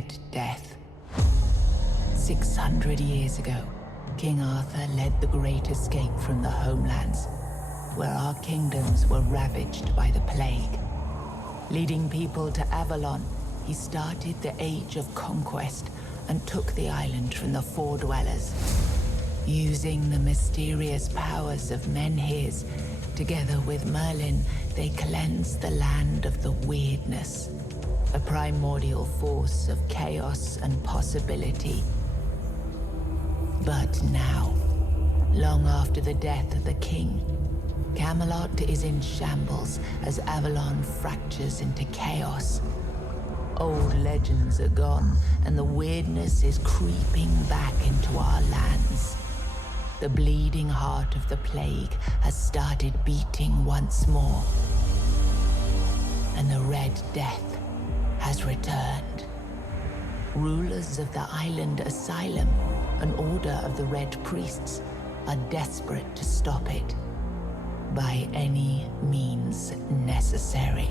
Red Death. 600 years ago, King Arthur led the Great Escape from the homelands, where our kingdoms were ravaged by the plague. Leading people to Avalon, he started the Age of Conquest and took the island from the Four Dwellers. Using the mysterious powers of Menhirs, together with Merlin, they cleansed the land of the weirdness, a primordial force of chaos and possibility. But now, long after the death of the king, Camelot is in shambles as Avalon fractures into chaos. Old legends are gone, and the weirdness is creeping back into our lands. The bleeding heart of the plague has started beating once more, and the Red Death has returned. Rulers of the island Asylum, an order of the Red Priests, are desperate to stop it by any means necessary.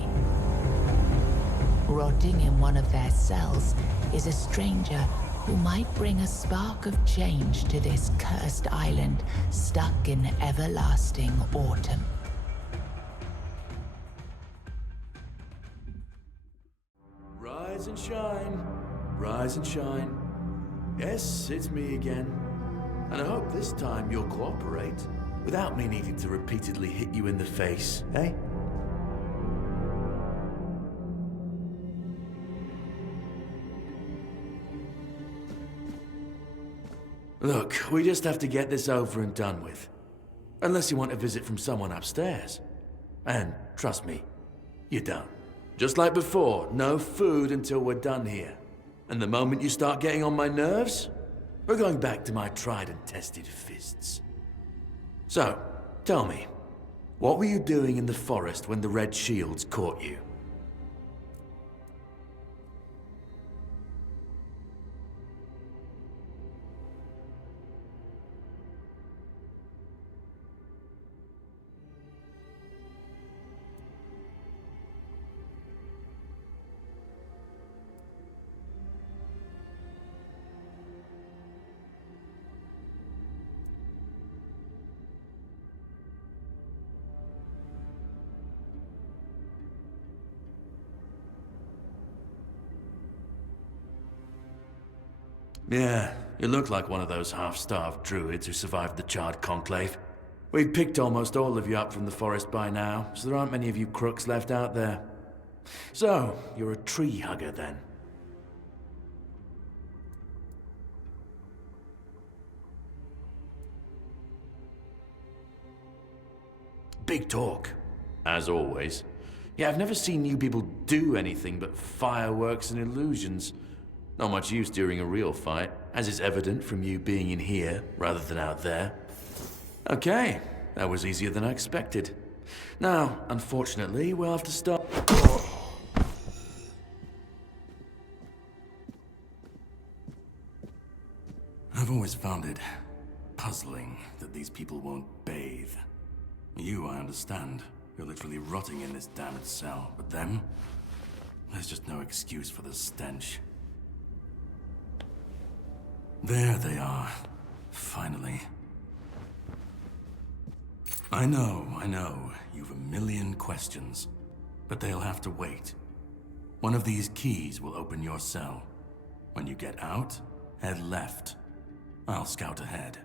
Rotting in one of their cells is a stranger who might bring a spark of change to this cursed island stuck in everlasting autumn. Rise and shine, rise and shine. Yes, it's me again. And I hope this time you'll cooperate, without me needing to repeatedly hit you in the face, eh? Look, we just have to get this over and done with. Unless you want a visit from someone upstairs. And trust me, you don't. Just like before, no food until we're done here. And the moment you start getting on my nerves, we're going back to my tried and tested fists. So, tell me, what were you doing in the forest when the Red Shields caught you? Yeah, you look like one of those half-starved druids who survived the Charred Conclave. We've picked almost all of you up from the forest by now, so there aren't many of you crooks left out there. So, you're a tree hugger then? Big talk, as always. Yeah, I've never seen you people do anything but fireworks and illusions. Not much use during a real fight, as is evident from you being in here rather than out there. Okay, that was easier than I expected. Now, unfortunately, we'll have to start... I've always found it puzzling that these people won't bathe. You, I understand. You're literally rotting in this damned cell, but them? There's just no excuse for the stench. There they are, finally. I know, you've a million questions, but they'll have to wait. One of these keys will open your cell. When you get out, head left. I'll scout ahead.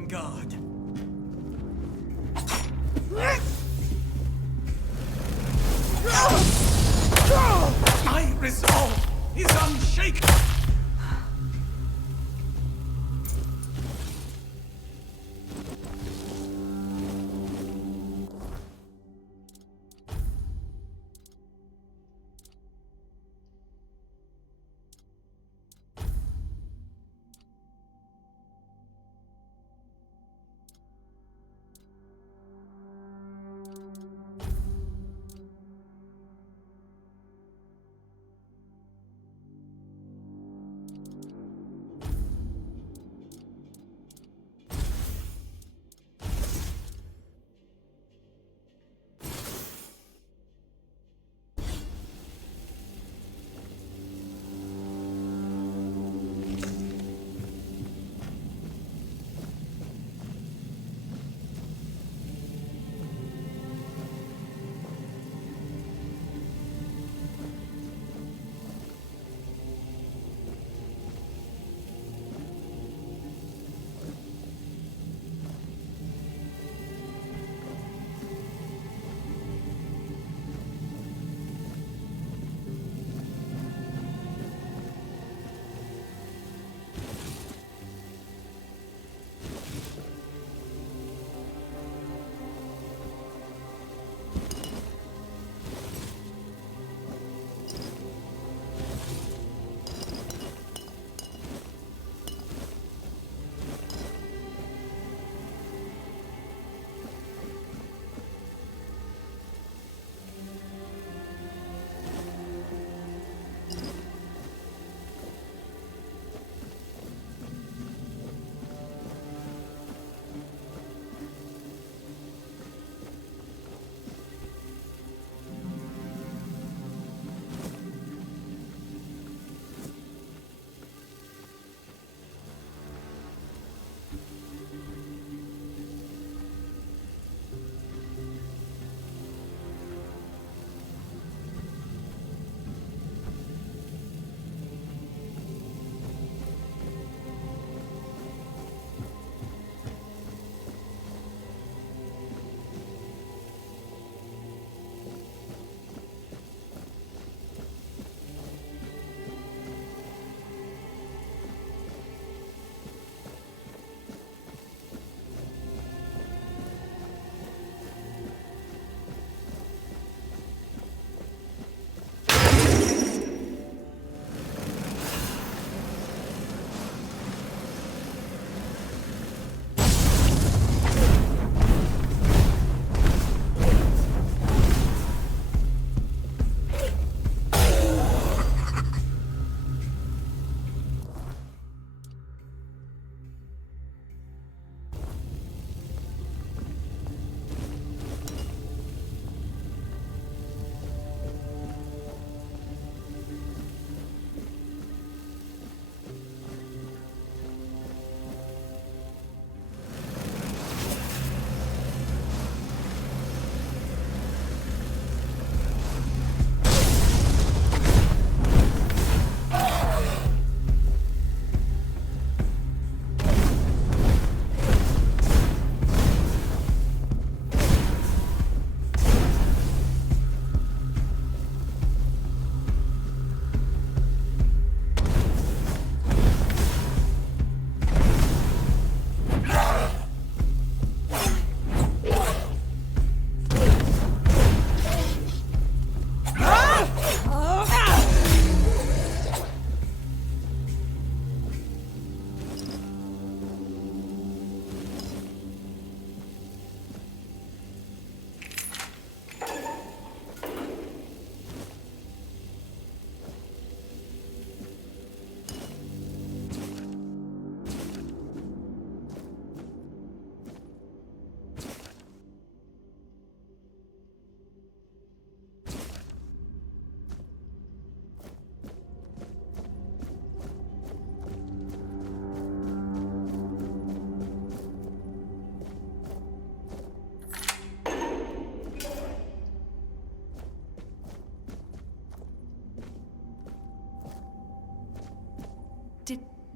on guard. My resolve is unshaken!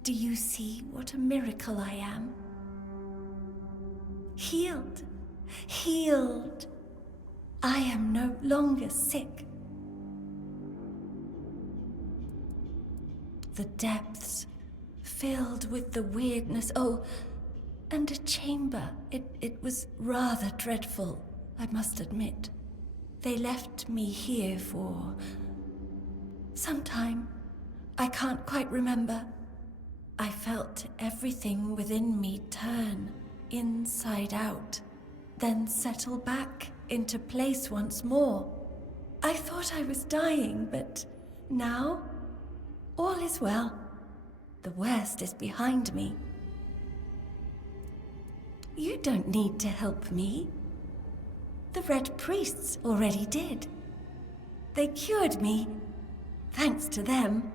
Do you see what a miracle I am? healed. Healed. I am no longer sick. The depths, filled with the weirdness. Oh, and a chamber. It was rather dreadful, I must admit. They left me here for some time. I can't quite remember. I felt everything within me turn inside out, then settle back into place once more. I thought I was dying, but now all is well. The worst is behind me. You don't need to help me. The Red Priests already did. They cured me. Thanks to them,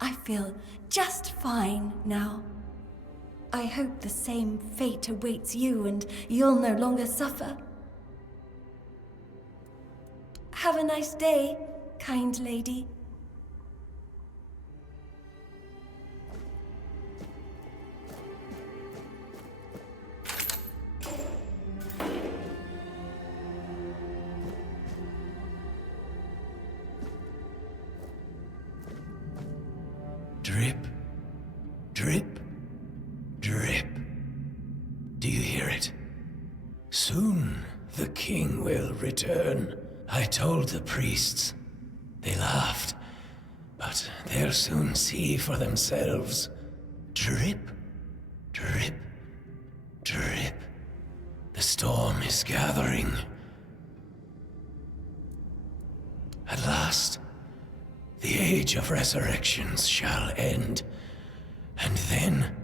I feel just fine now. I hope the same fate awaits you and you'll no longer suffer. Have a nice day, kind lady. Drip, drip, drip. Do you hear it? Soon the king will return. I told the priests. They laughed, but they'll soon see for themselves. Drip, drip, drip. The storm is gathering. At last, the age of resurrections shall end, and then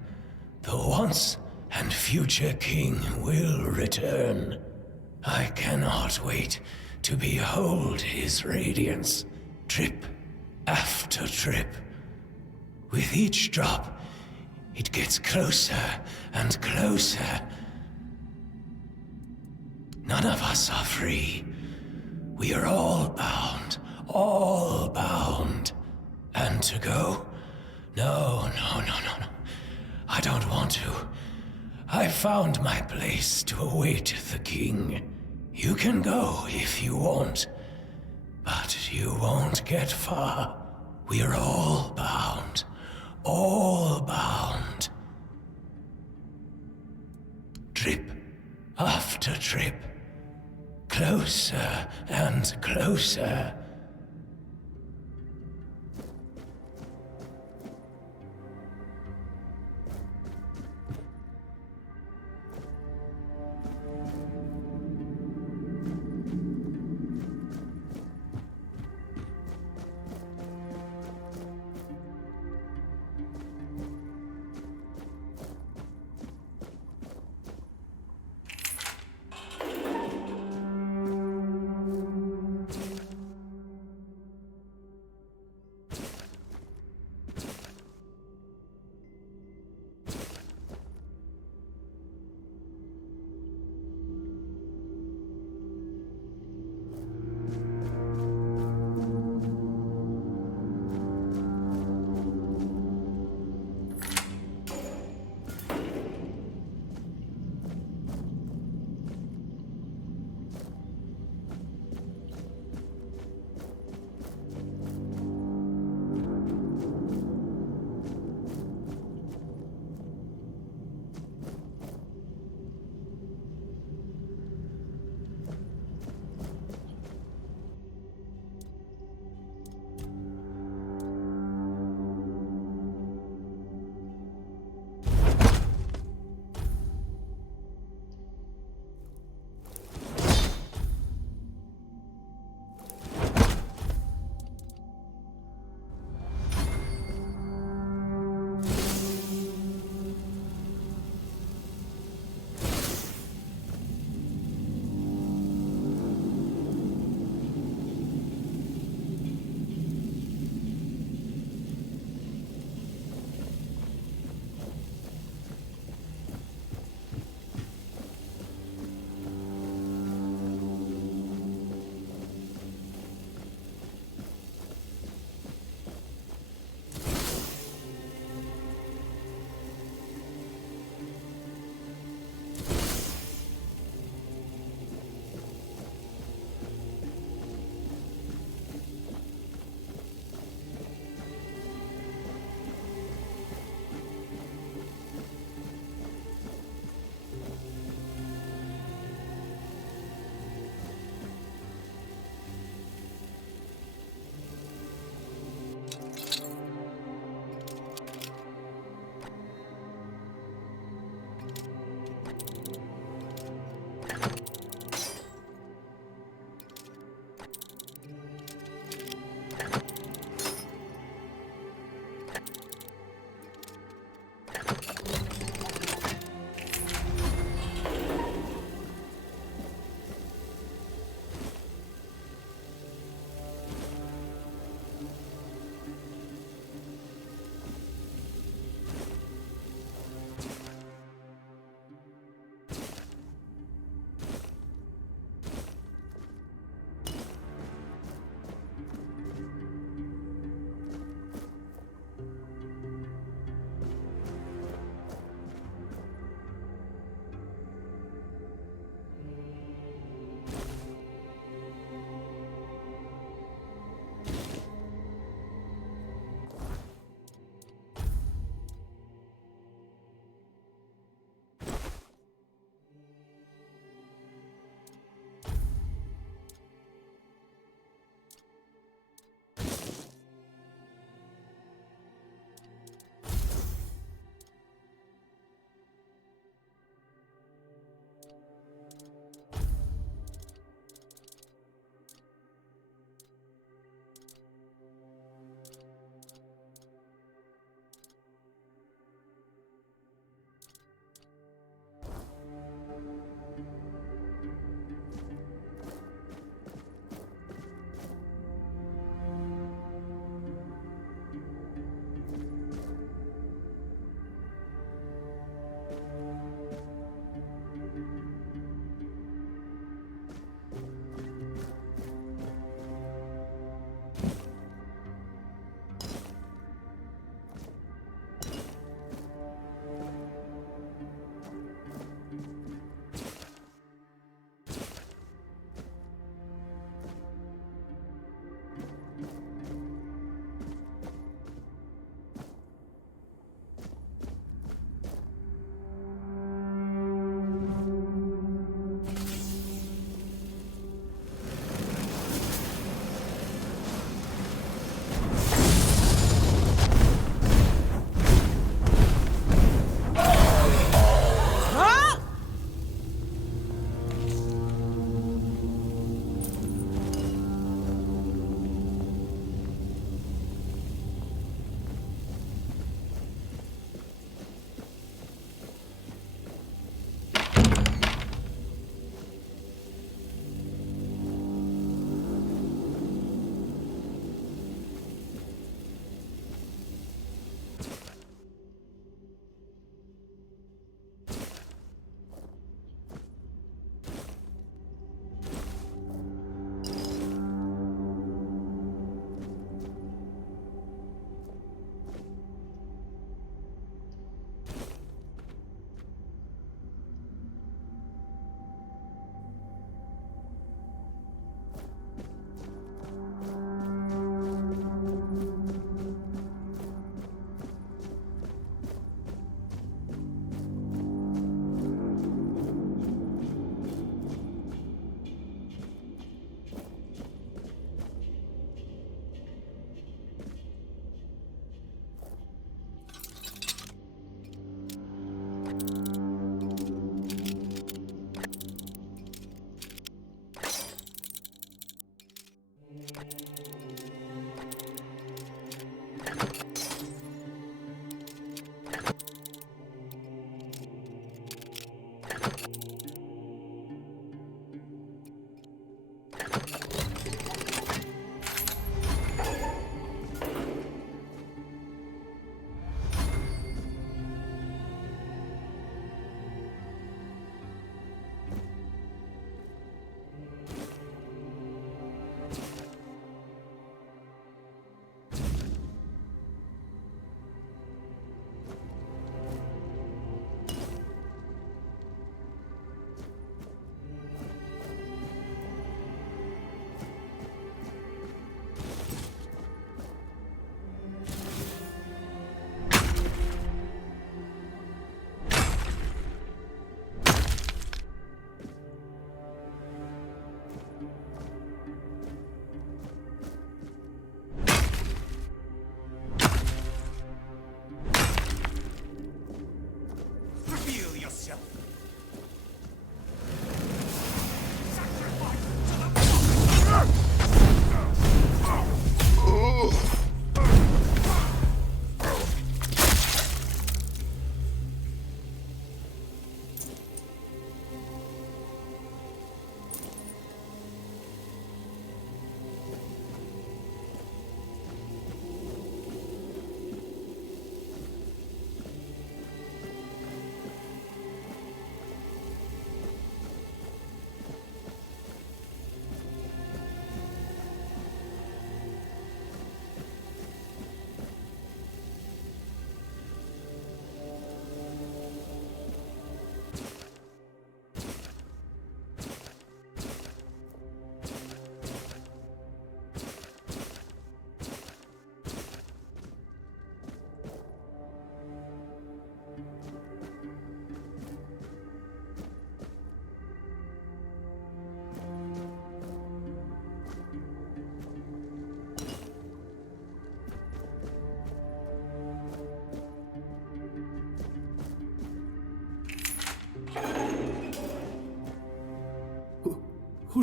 the once and future king will return. I cannot wait to behold his radiance, drip after drip. With each drop, it gets closer and closer. None of us are free. We are all bound. All bound. And to go? No. I don't want to. I found my place to await the king. You can go if you want, but you won't get far. We are all bound. All bound. Drip after drip. Closer and closer.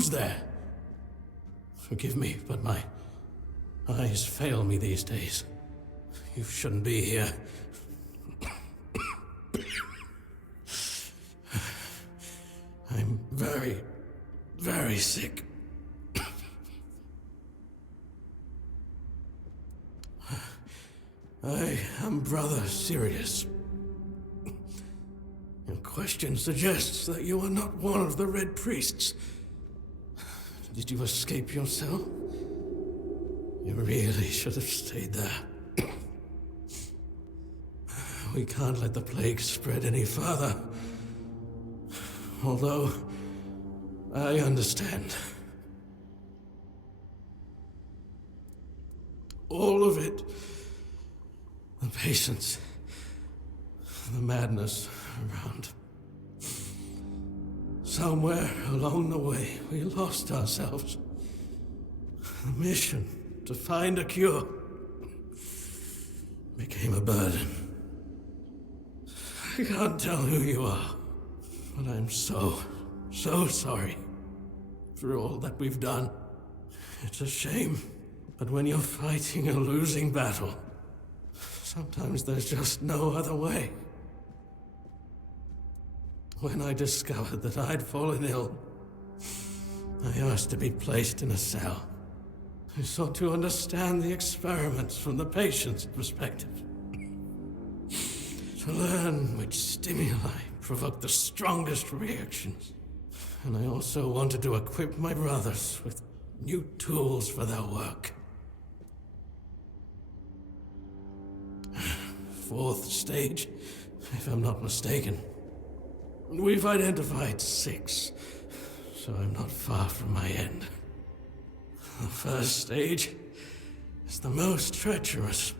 Who's there? Forgive me, but my eyes fail me these days. You shouldn't be here. I'm very, very sick. I am Brother Sirius. Your question suggests that you are not one of the Red Priests. Did you escape your cell? You really should have stayed there. We can't let the plague spread any further. Although, I understand. All of it. The patience. The madness around. Somewhere along the way, we lost ourselves. The mission to find a cure became a burden. I can't tell who you are, but I'm so sorry for all that we've done. It's a shame, but when you're fighting a losing battle, sometimes there's just no other way. When I discovered that I'd fallen ill, I asked to be placed in a cell. I sought to understand the experiments from the patient's perspective. To learn which stimuli provoke the strongest reactions. And I also wanted to equip my brothers with new tools for their work. 4th stage, if I'm not mistaken. We've identified 6, so I'm not far from my end. The 1st stage is the most treacherous,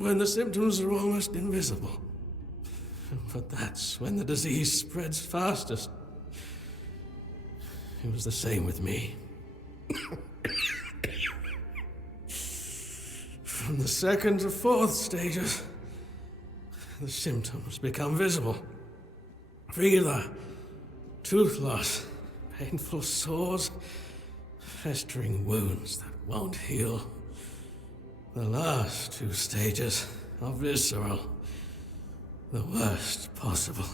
when the symptoms are almost invisible. But that's when the disease spreads fastest. It was the same with me. From the 2nd to 4th stages, the symptoms become visible. Fever, tooth loss, painful sores, festering wounds that won't heal. The last 2 stages are visceral, the worst possible.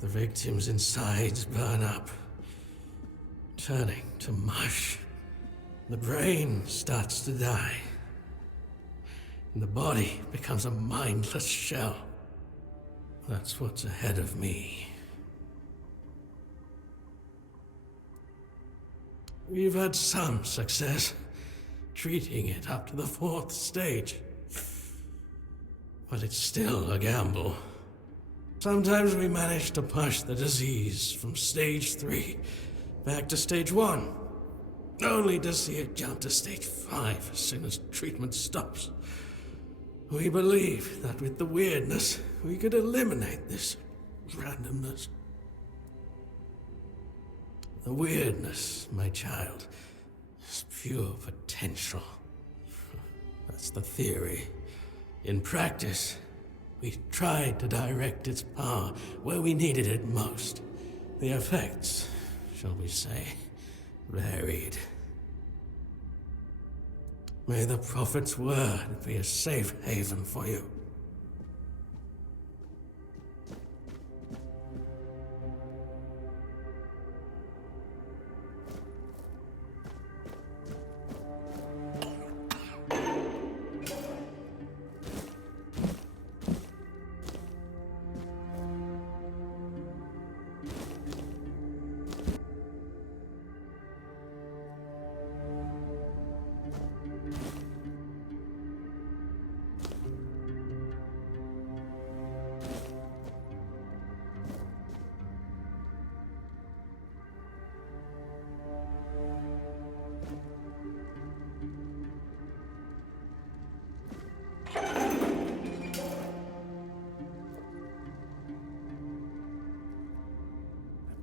The victim's insides burn up, turning to mush. The brain starts to die, and the body becomes a mindless shell. That's what's ahead of me. We've had some success treating it up to the 4th stage. But it's still a gamble. Sometimes we manage to push the disease from stage 3 back to stage 1, only to see it jump to stage 5 as soon as treatment stops. We believe that with the weirdness, we could eliminate this randomness. The weirdness, my child, is pure potential. That's the theory. In practice, we tried to direct its power where we needed it most. The effects, shall we say, varied. May the Prophet's word be a safe haven for you.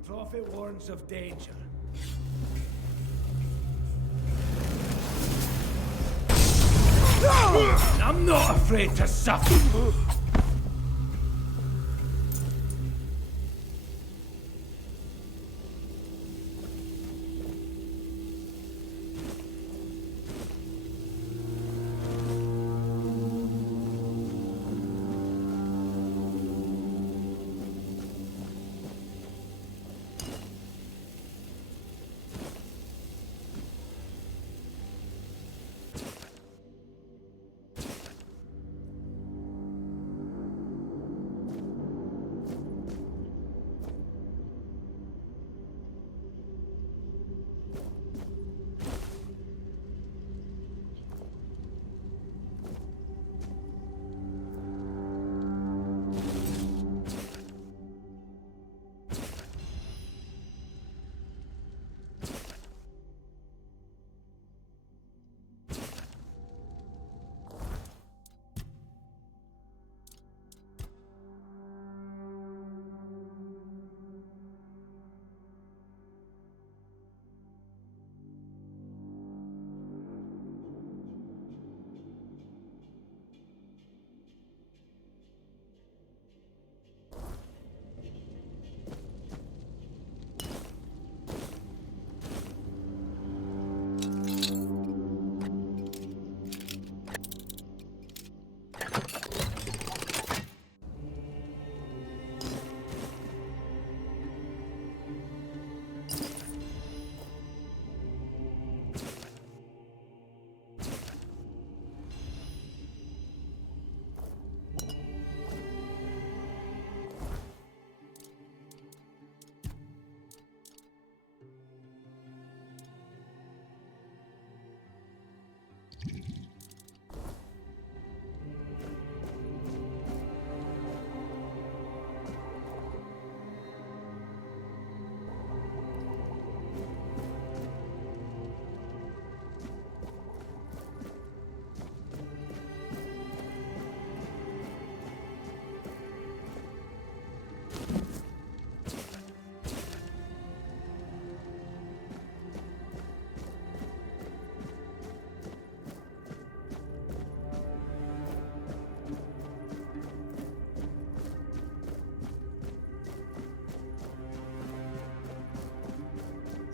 Prophet warns of danger. I'm not afraid to suffer.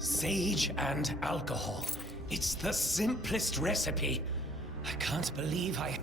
Sage and alcohol. It's the simplest recipe. I can't believe I...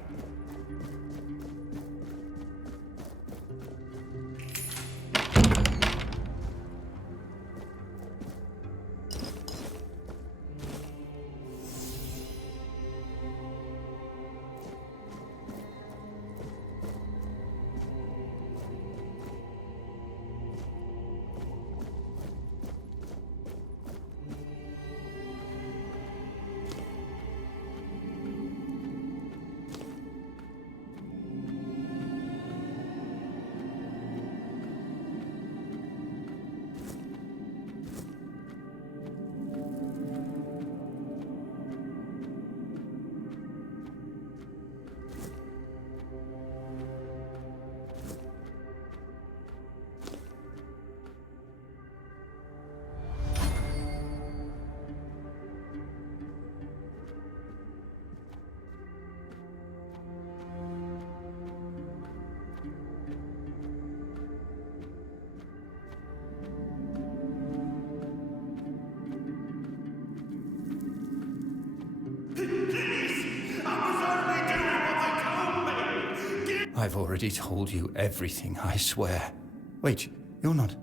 I've already told you everything, I swear. Wait, you're not...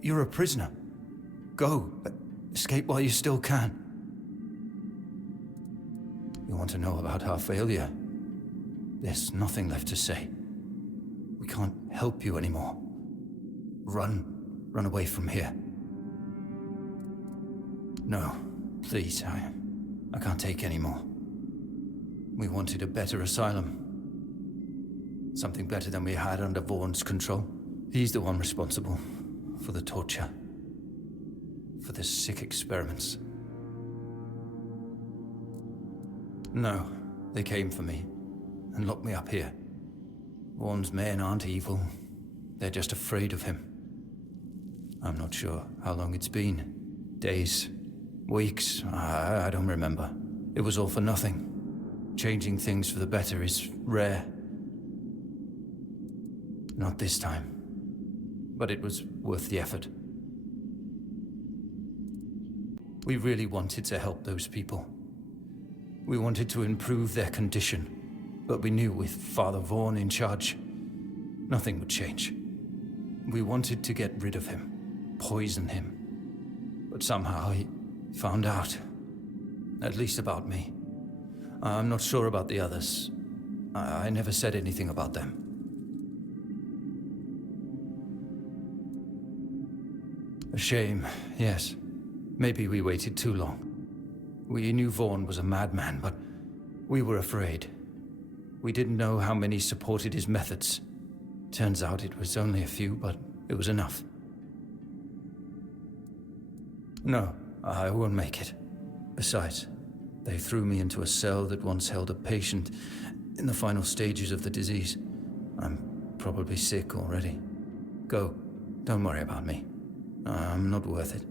You're a prisoner. Go. Escape while you still can. You want to know about our failure? There's nothing left to say. We can't help you anymore. Run. Run away from here. No, please, I can't take any more. We wanted a better asylum. Something better than we had under Vaughn's control. He's the one responsible for the torture. For the sick experiments. No, they came for me and locked me up here. Vaughn's men aren't evil. They're just afraid of him. I'm not sure how long it's been. Days, weeks, I don't remember. It was all for nothing. Changing things for the better is rare. Not this time. But it was worth the effort. We really wanted to help those people. We wanted to improve their condition. But we knew with Father Vaughn in charge, nothing would change. We wanted to get rid of him, poison him. But somehow he found out. At least about me. I'm not sure about the others. I never said anything about them. A shame, yes. Maybe we waited too long. We knew Vaughn was a madman, but we were afraid. We didn't know how many supported his methods. Turns out it was only a few, but it was enough. No, I won't make it. Besides, they threw me into a cell that once held a patient in the final stages of the disease. I'm probably sick already. Go. Don't worry about me. I'm not worth it.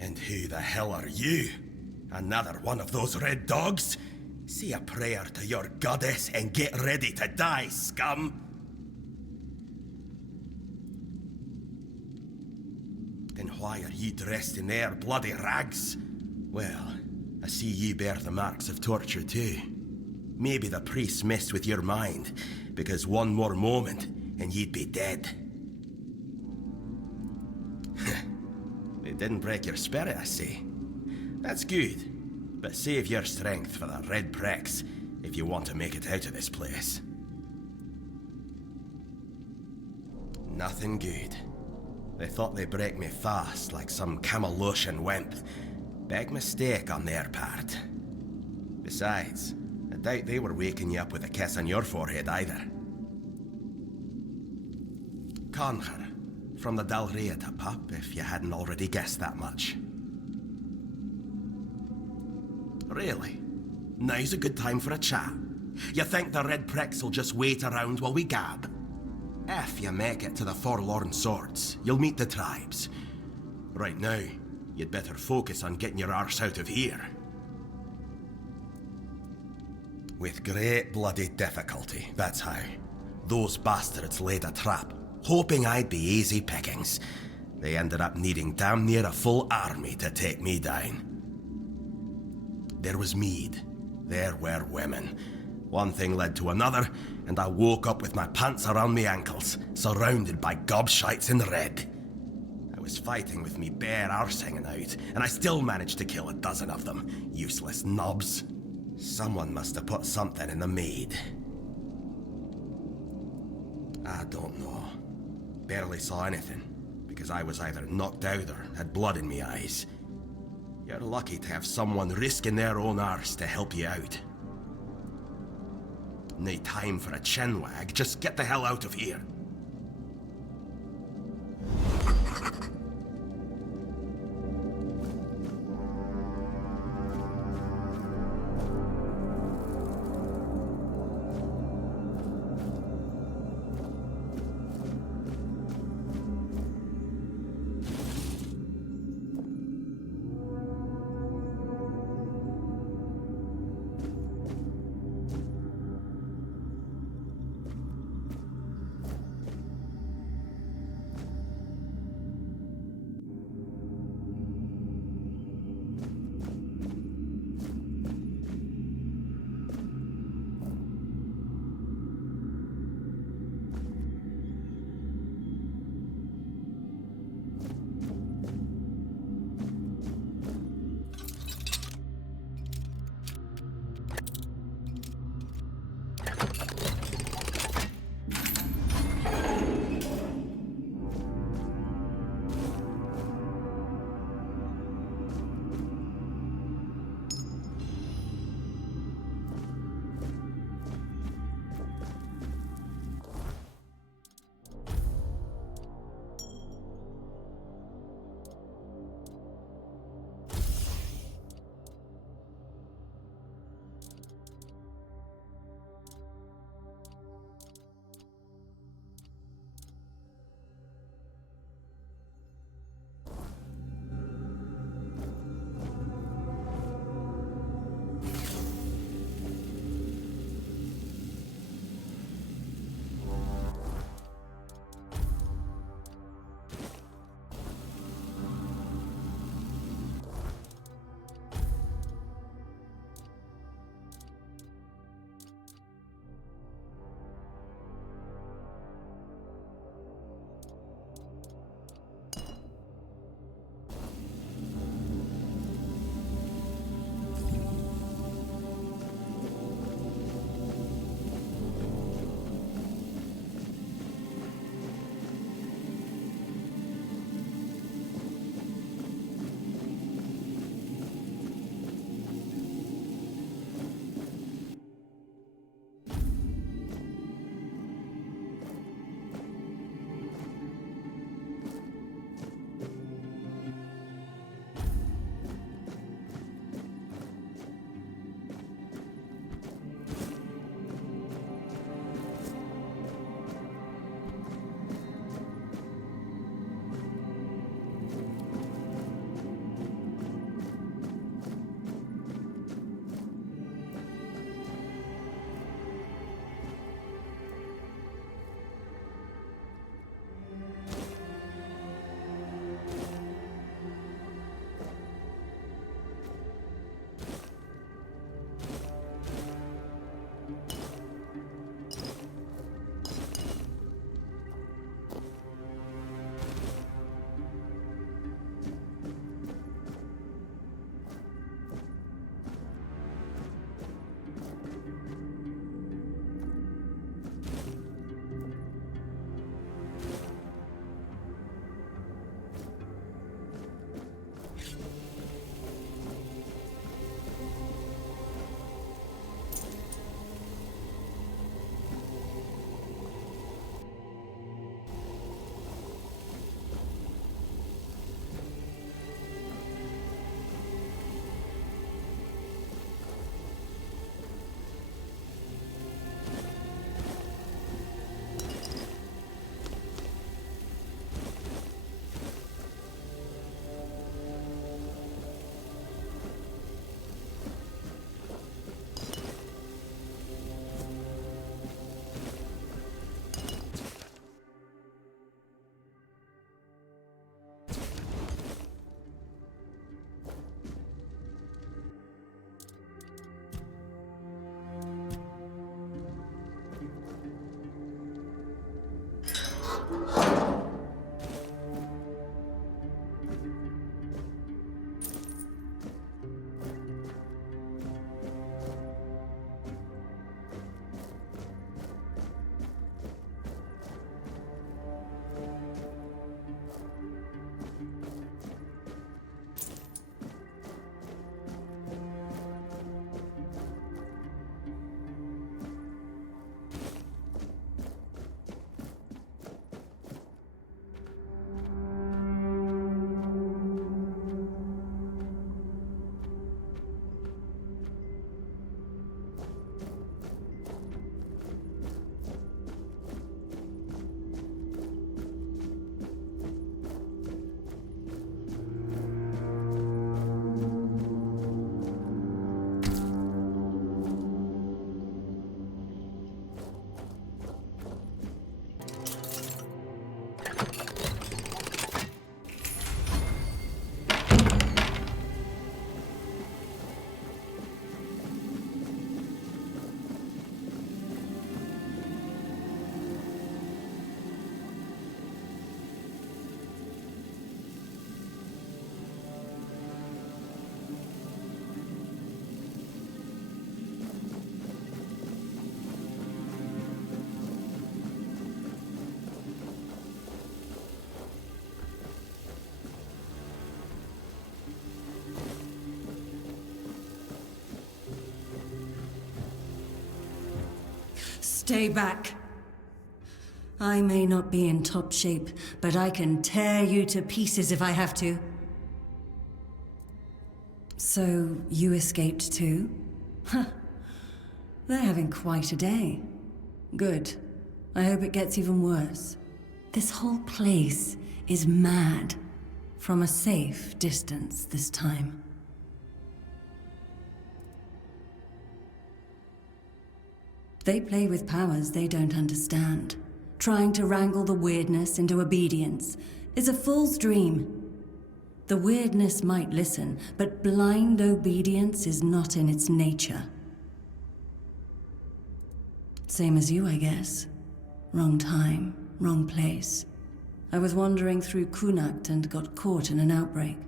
And who the hell are you? Another one of those red dogs? Say a prayer to your goddess and get ready to die, scum! And why are ye dressed in their bloody rags? Well, I see ye bear the marks of torture too. Maybe the priests messed with your mind, because one more moment and you'd be dead. They didn't break your spirit, I see. That's good, but save your strength for the Red Pricks if you want to make it out of this place. Nothing good. They thought they'd break me fast, like some Camelotian wimp. Big mistake on their part. Besides, I doubt they were waking you up with a kiss on your forehead either. Conquer, from the Dalriata pup, if you hadn't already guessed that much. Really? Now's a good time for a chat. You think the Red Pricks will just wait around while we gab? If you make it to the Forlorn Swords, you'll meet the tribes. Right now, you'd better focus on getting your arse out of here. With great bloody difficulty, that's how. Those bastards laid a trap, hoping I'd be easy pickings. They ended up needing damn near a full army to take me down. There was mead. There were women. One thing led to another, and I woke up with my pants around my ankles, surrounded by gobshites in red. I was fighting with me bare arse hanging out, and I still managed to kill a dozen of them. Useless knobs. Someone must have put something in the mead. I don't know. Barely saw anything, because I was either knocked out or had blood in me eyes. You're lucky to have someone risking their own arse to help you out. No time for a chinwag, just get the hell out of here. Stay back. I may not be in top shape, but I can tear you to pieces if I have to. So, you escaped too? Huh. They're having quite a day. Good. I hope it gets even worse. This whole place is mad. From a safe distance this time. They play with powers they don't understand. Trying to wrangle the weirdness into obedience is a fool's dream. The weirdness might listen, but blind obedience is not in its nature. Same as you, I guess. Wrong time, wrong place. I was wandering through Kunakt and got caught in an outbreak.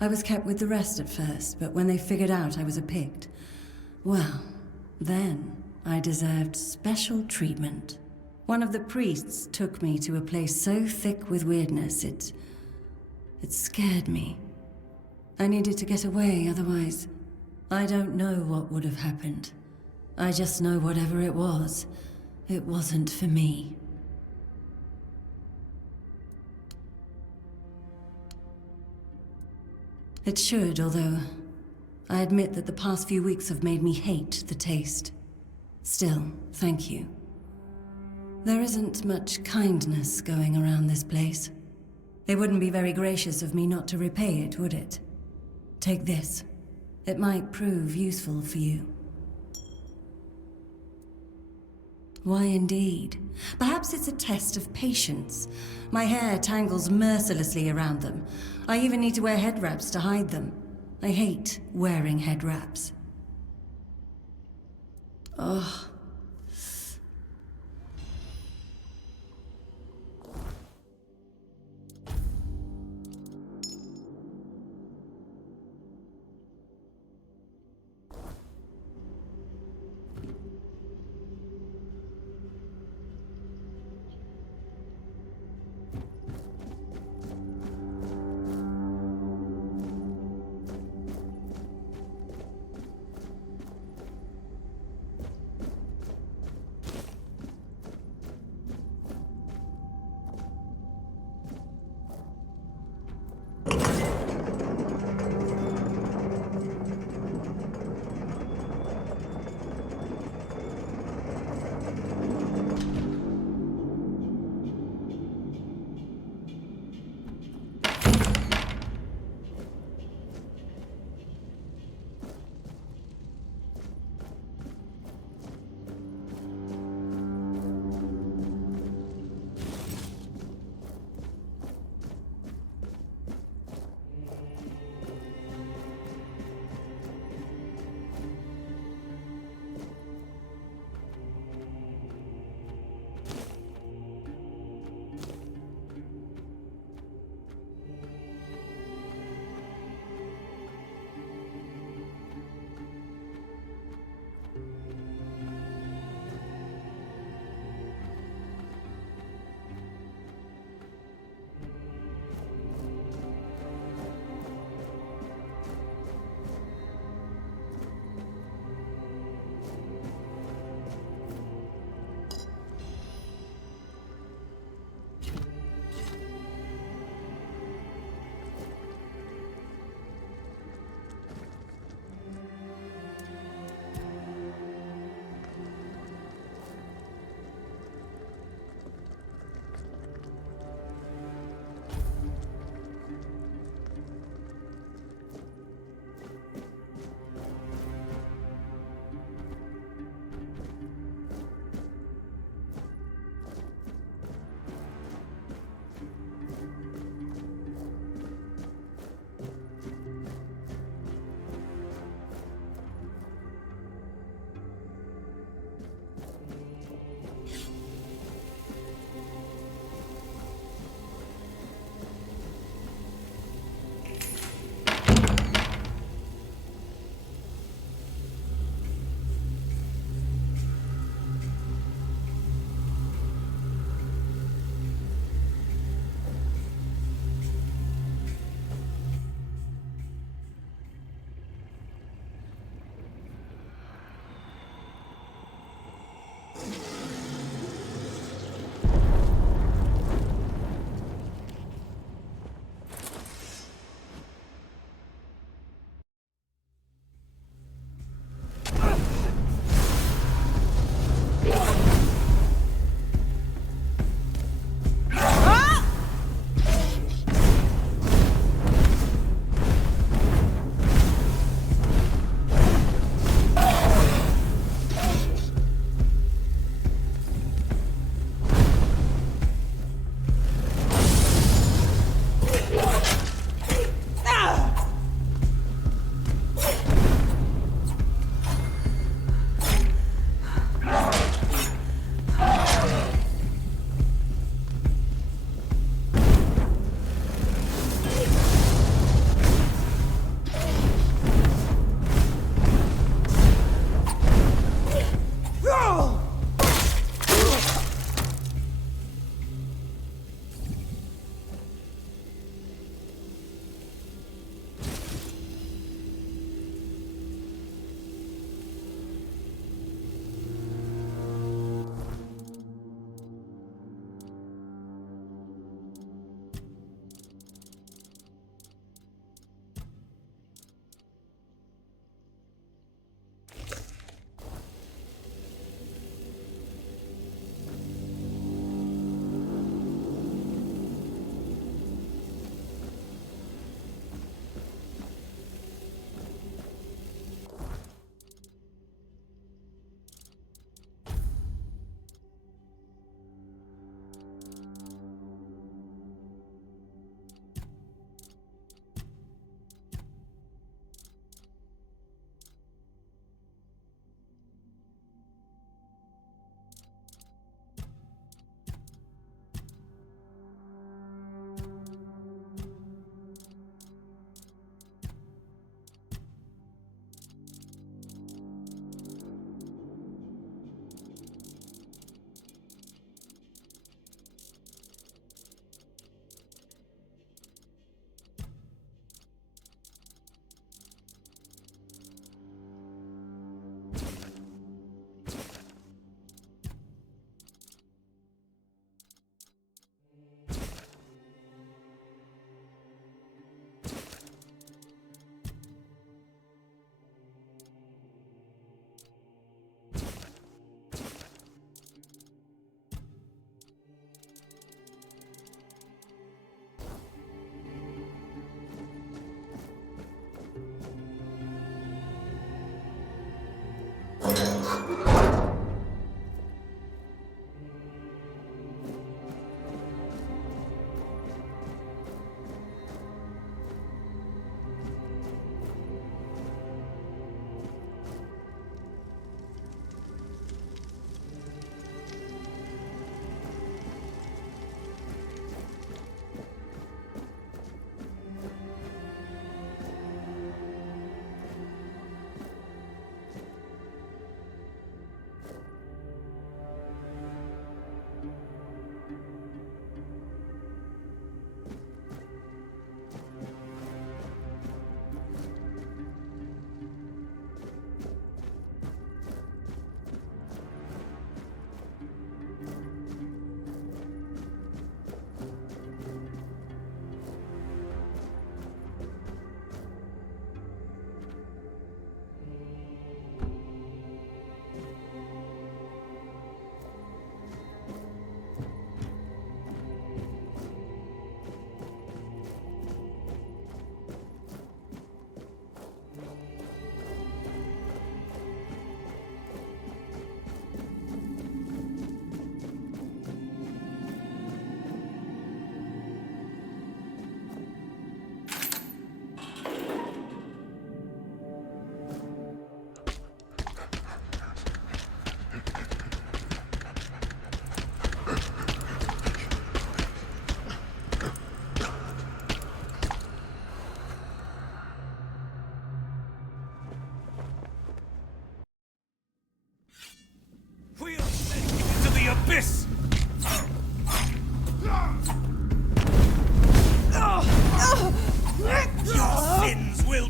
I was kept with the rest at first, but when they figured out I was a Pict, well, then I deserved special treatment. One of the priests took me to a place so thick with weirdness, it scared me. I needed to get away, otherwise, I don't know what would have happened. I just know whatever it wasn't for me. It should, although I admit that the past few weeks have made me hate the taste. Still, thank you. There isn't much kindness going around this place. It wouldn't be very gracious of me not to repay it, would it? Take this. It might prove useful for you. Why indeed? Perhaps it's a test of patience. My hair tangles mercilessly around them. I even need to wear head wraps to hide them. I hate wearing head wraps. Oh.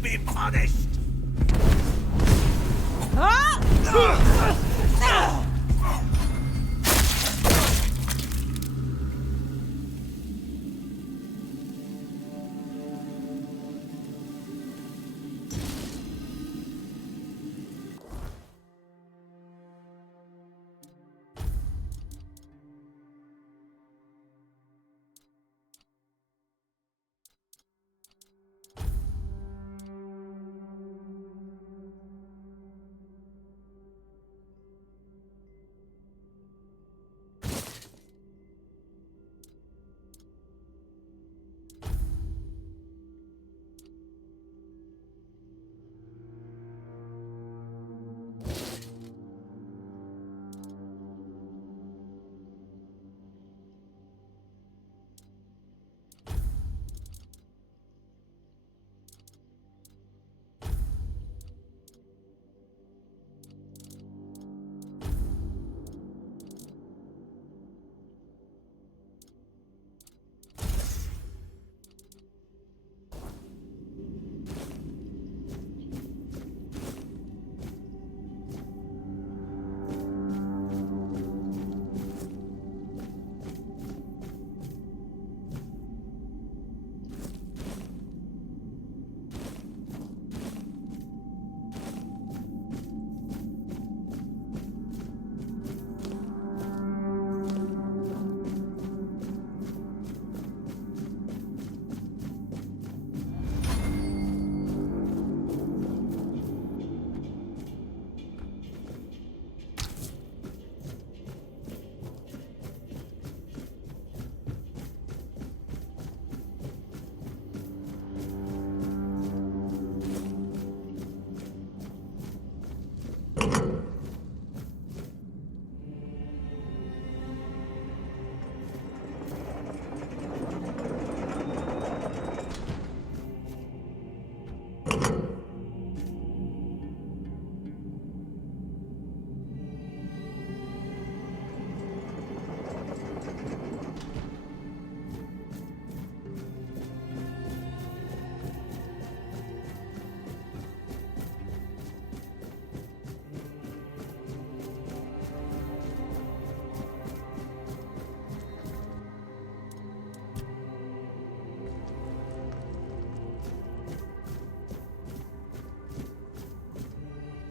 be punished!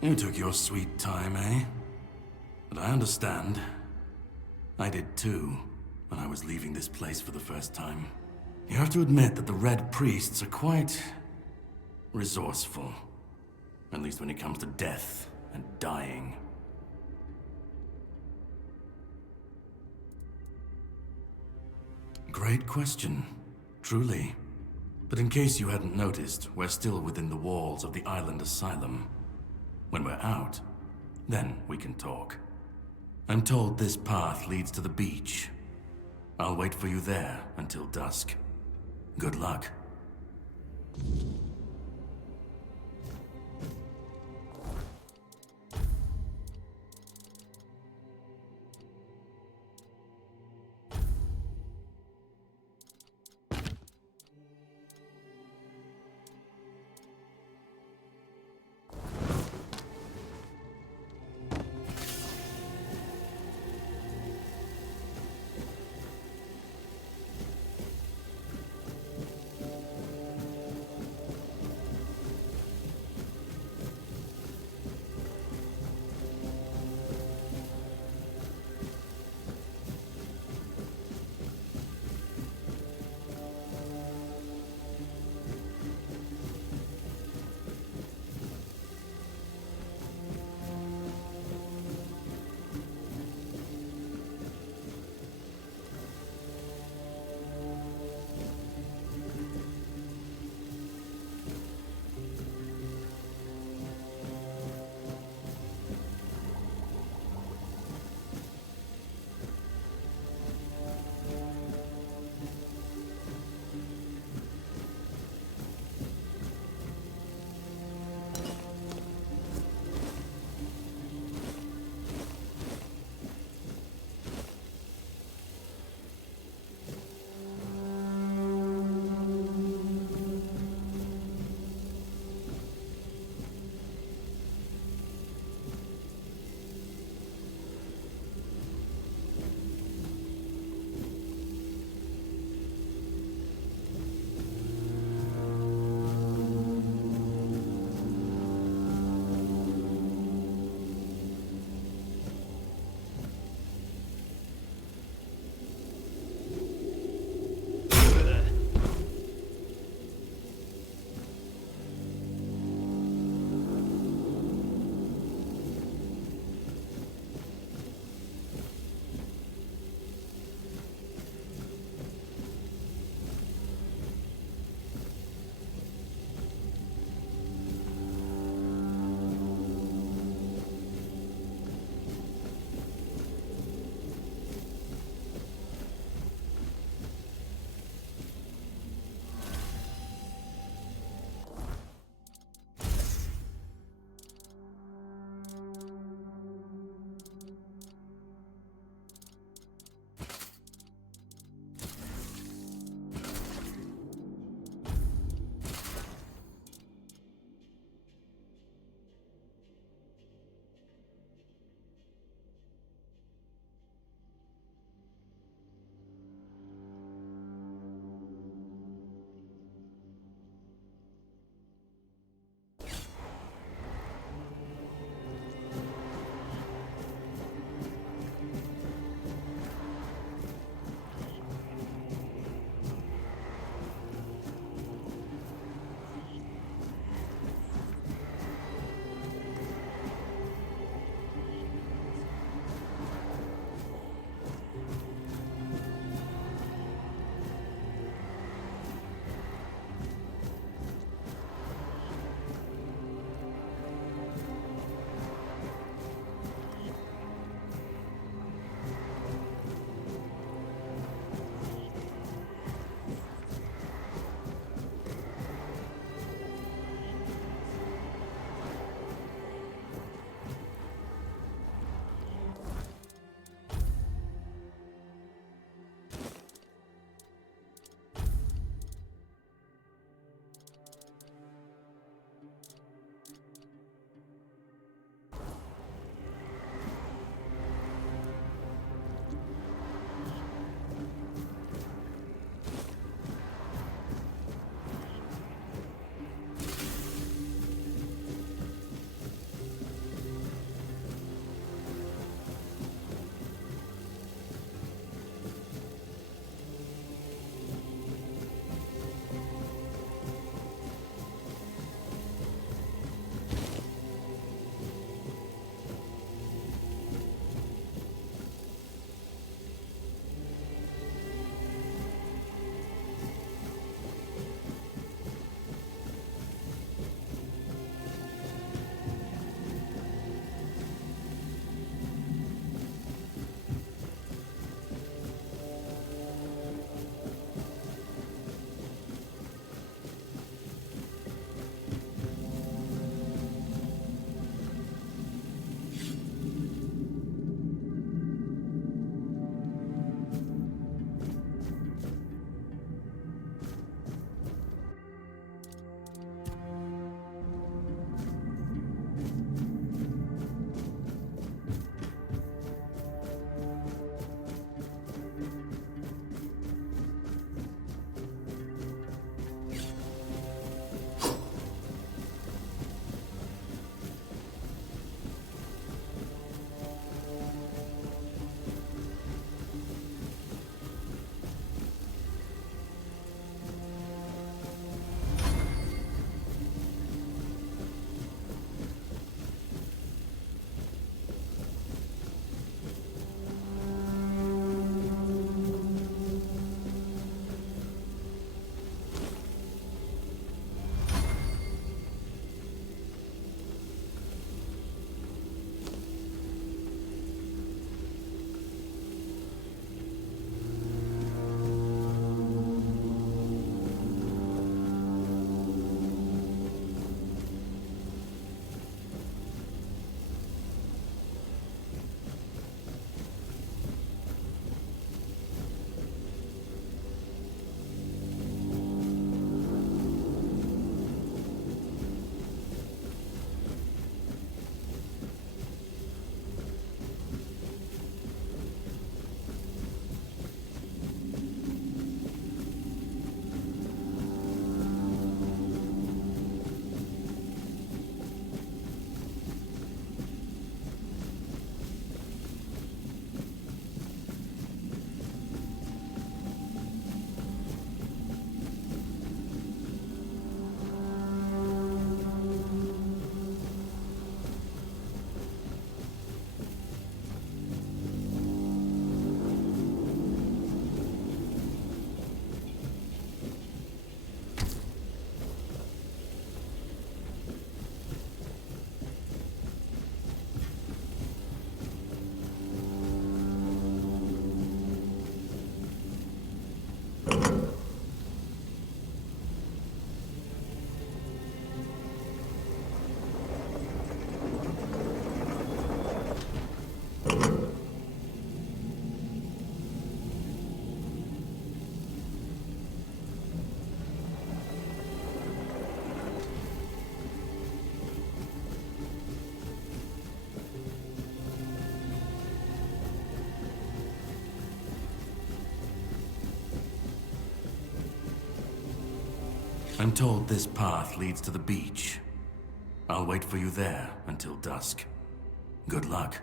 You took your sweet time, eh? But I understand. I did too, when I was leaving this place for the first time. You have to admit that the Red Priests are quite resourceful. At least when it comes to death and dying. Great question, truly. But in case you hadn't noticed, we're still within the walls of the island Asylum. When we're out, then we can talk. I'm told this path leads to the beach. I'll wait for you there until dusk. Good luck. I'm told this path leads to the beach. I'll wait for you there until dusk. Good luck.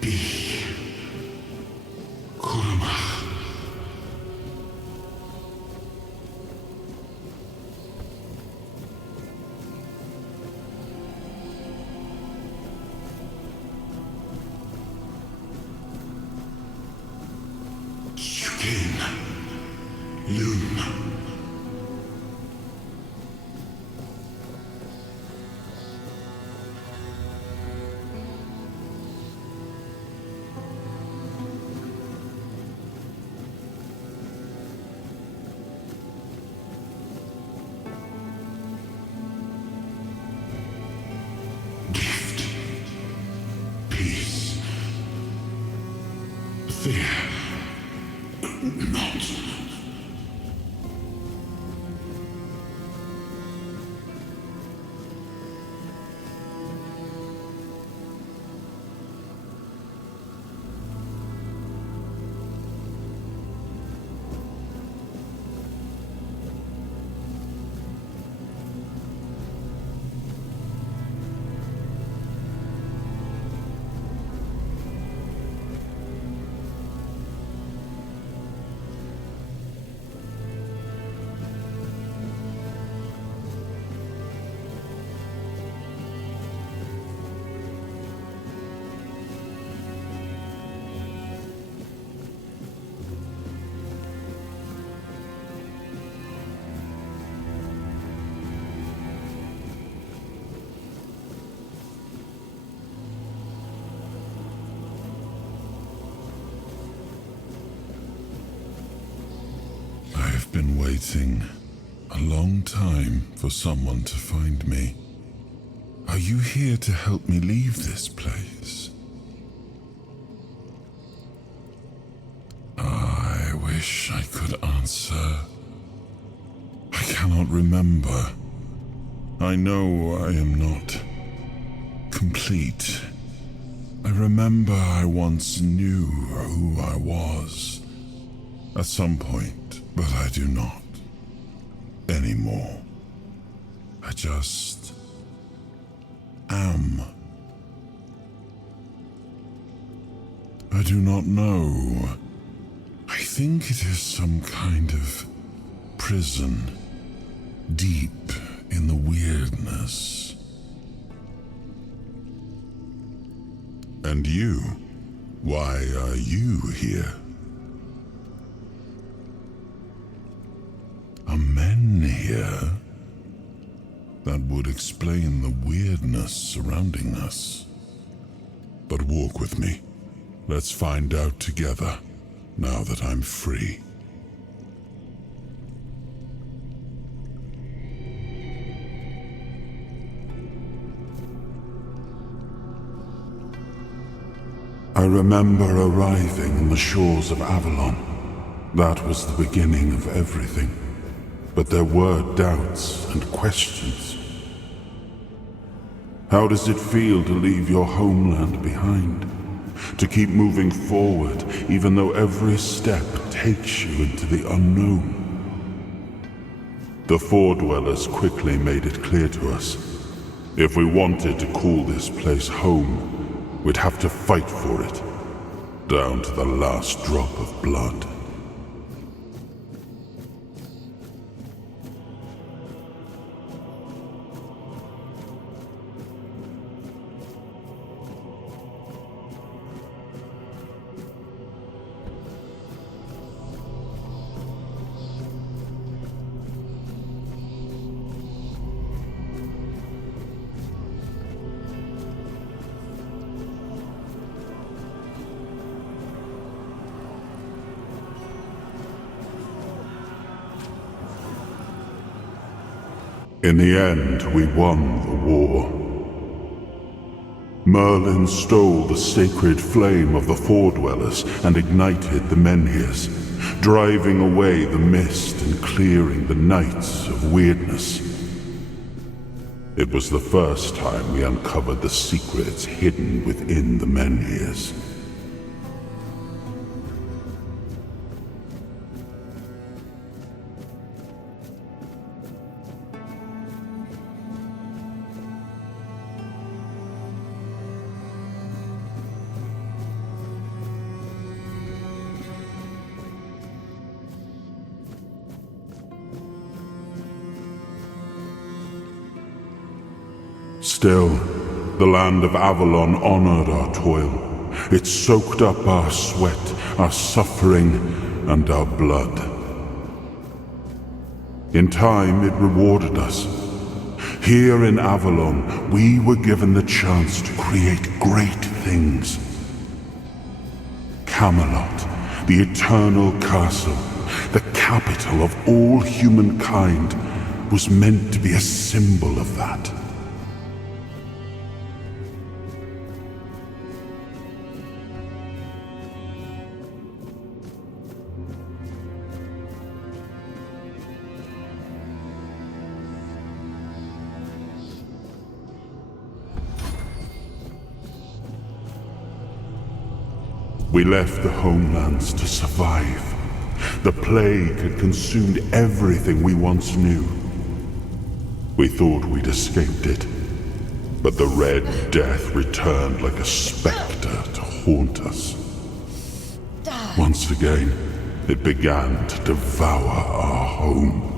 be Kurma. Skin. Luna. Gift. Peace. Fear. Not. I've been waiting a long time for someone to find me. Are you here to help me leave this place? I wish I could answer. I cannot remember. I know I am not complete. I remember I once knew who I was at some point, but I do not anymore. I just am. I do not know. I think it is some kind of prison, deep in the weirdness. And you? Why are you here? Are men here? That would explain the weirdness surrounding us. But walk with me. Let's find out together, now that I'm free. I remember arriving on the shores of Avalon. That was the beginning of everything. But there were doubts and questions. How does it feel to leave your homeland behind? To keep moving forward, even though every step takes you into the unknown? The Four Dwellers quickly made it clear to us. If we wanted to call this place home, we'd have to fight for it, down to the last drop of blood. In the end, we won the war. Merlin stole the sacred flame of the Four Dwellers and ignited the Menhirs, driving away the mist and clearing the nights of weirdness. It was the first time we uncovered the secrets hidden within the Menhirs. Still, the land of Avalon honored our toil. It soaked up our sweat, our suffering, and our blood. In time, it rewarded us. Here in Avalon, we were given the chance to create great things. Camelot, the eternal castle, the capital of all humankind, was meant to be a symbol of that. We left the homelands to survive. The plague had consumed everything we once knew. We thought we'd escaped it, but the Red Death returned like a specter to haunt us. Once again, it began to devour our home.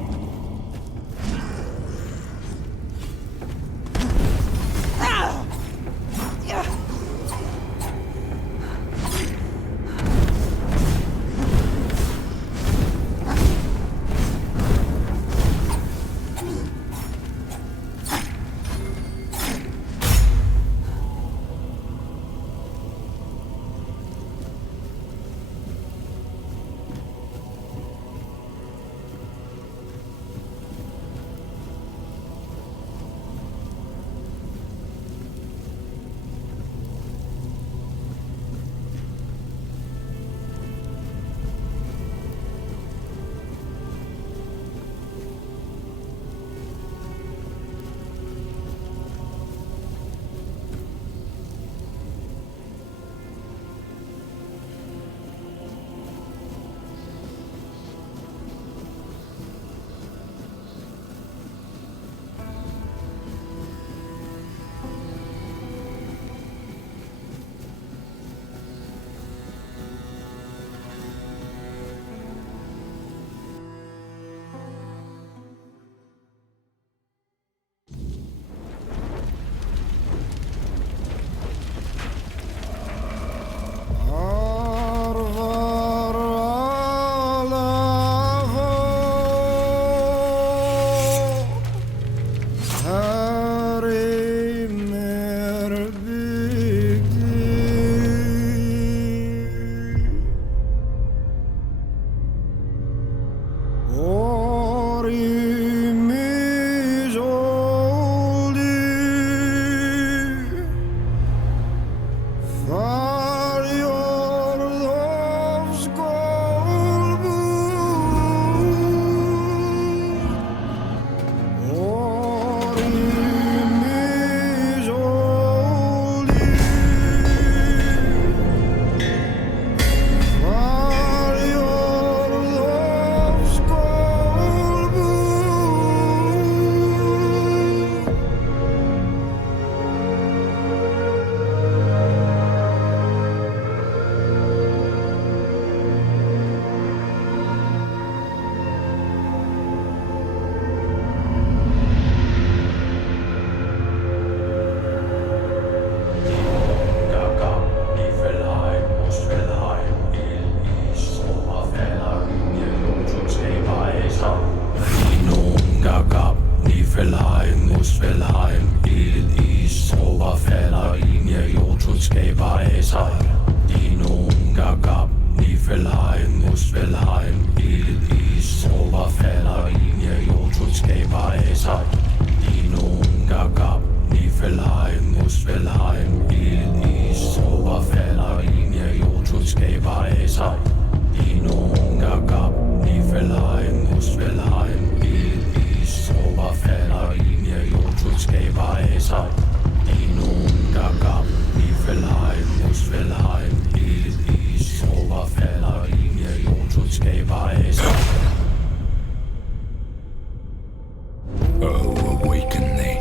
Oh, awaken thee,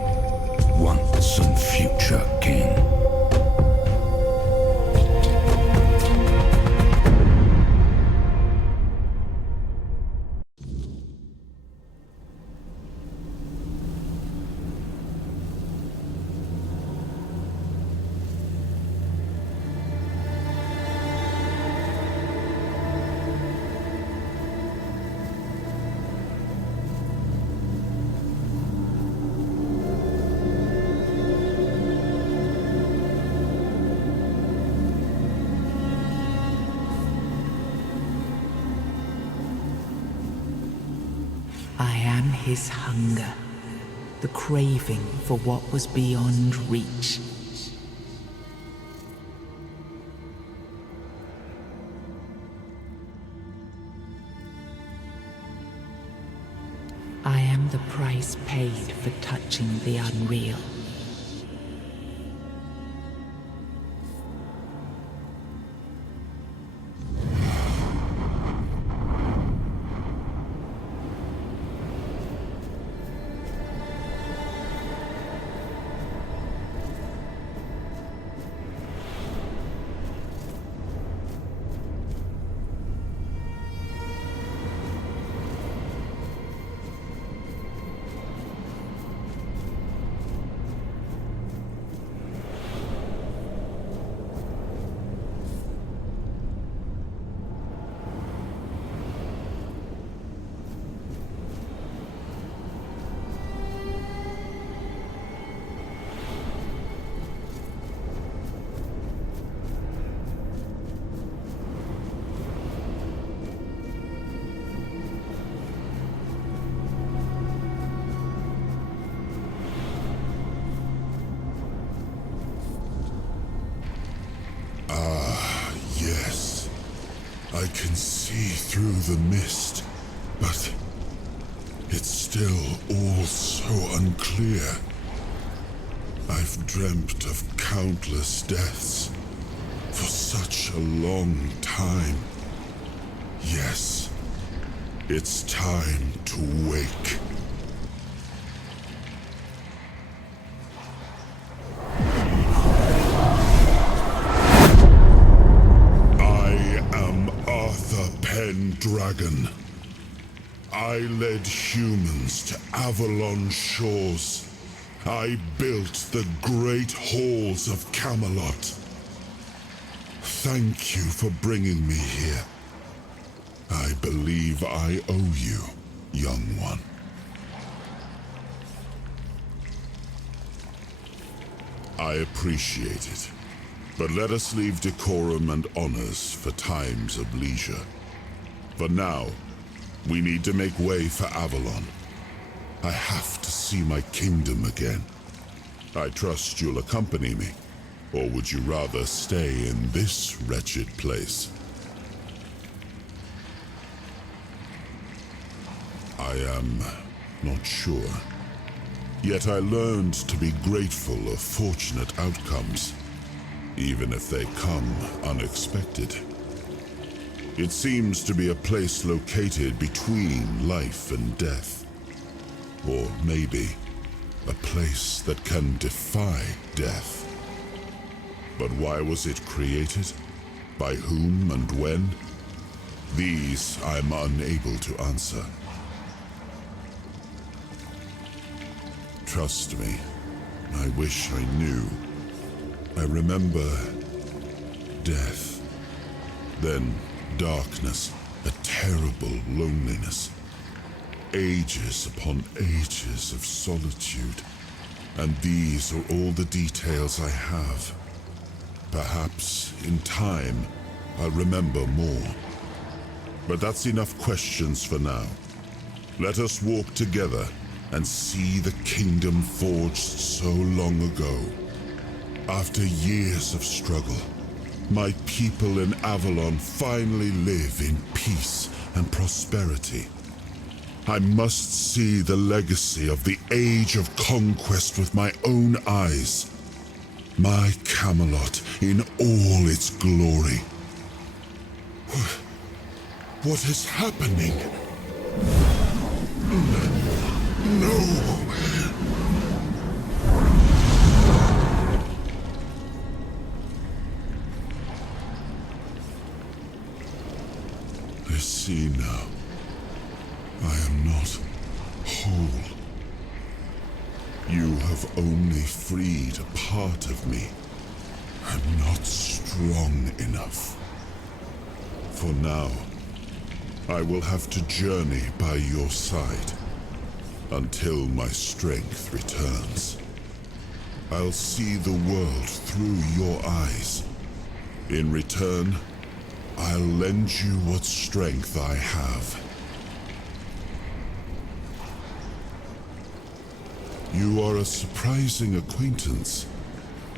once and future king. his hunger, the craving for what was beyond reach. I am the price paid for touching the unreal. Yes, I can see through the mist, but it's still all so unclear. I've dreamt of countless deaths for such a long time. Yes, it's time to wake. Dragon. I led humans to Avalon shores. I built the great halls of Camelot. Thank you for bringing me here. I believe I owe you, young one. I appreciate it, but let us leave decorum and honors for times of leisure. For now, we need to make way for Avalon. I have to see my kingdom again. I trust you'll accompany me, or would you rather stay in this wretched place? I am not sure. Yet I learned to be grateful of fortunate outcomes, even if they come unexpected. It seems to be a place located between life and death. Or maybe a place that can defy death. But why was it created? By whom and when? These I'm unable to answer. Trust me, I wish I knew. I remember death, then darkness, a terrible loneliness. Ages upon ages of solitude. And these are all the details I have. Perhaps, in time, I'll remember more. But that's enough questions for now. Let us walk together and see the kingdom forged so long ago. After years of struggle, my people in Avalon finally live in peace and prosperity. I must see the legacy of the Age of Conquest with my own eyes. My Camelot in all its glory. What is happening? No! I see now. I am not whole. You have only freed a part of me. I'm not strong enough. For now, I will have to journey by your side until my strength returns. I'll see the world through your eyes. In return, I'll lend you what strength I have. You are a surprising acquaintance,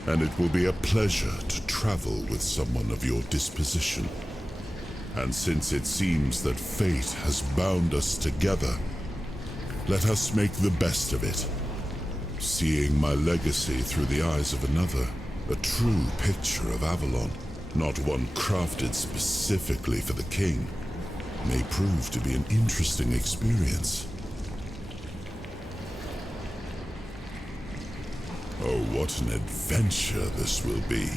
and it will be a pleasure to travel with someone of your disposition. And since it seems that fate has bound us together, let us make the best of it. Seeing my legacy through the eyes of another, a true picture of Avalon, not one crafted specifically for the king, may prove to be an interesting experience. Oh, what an adventure this will be.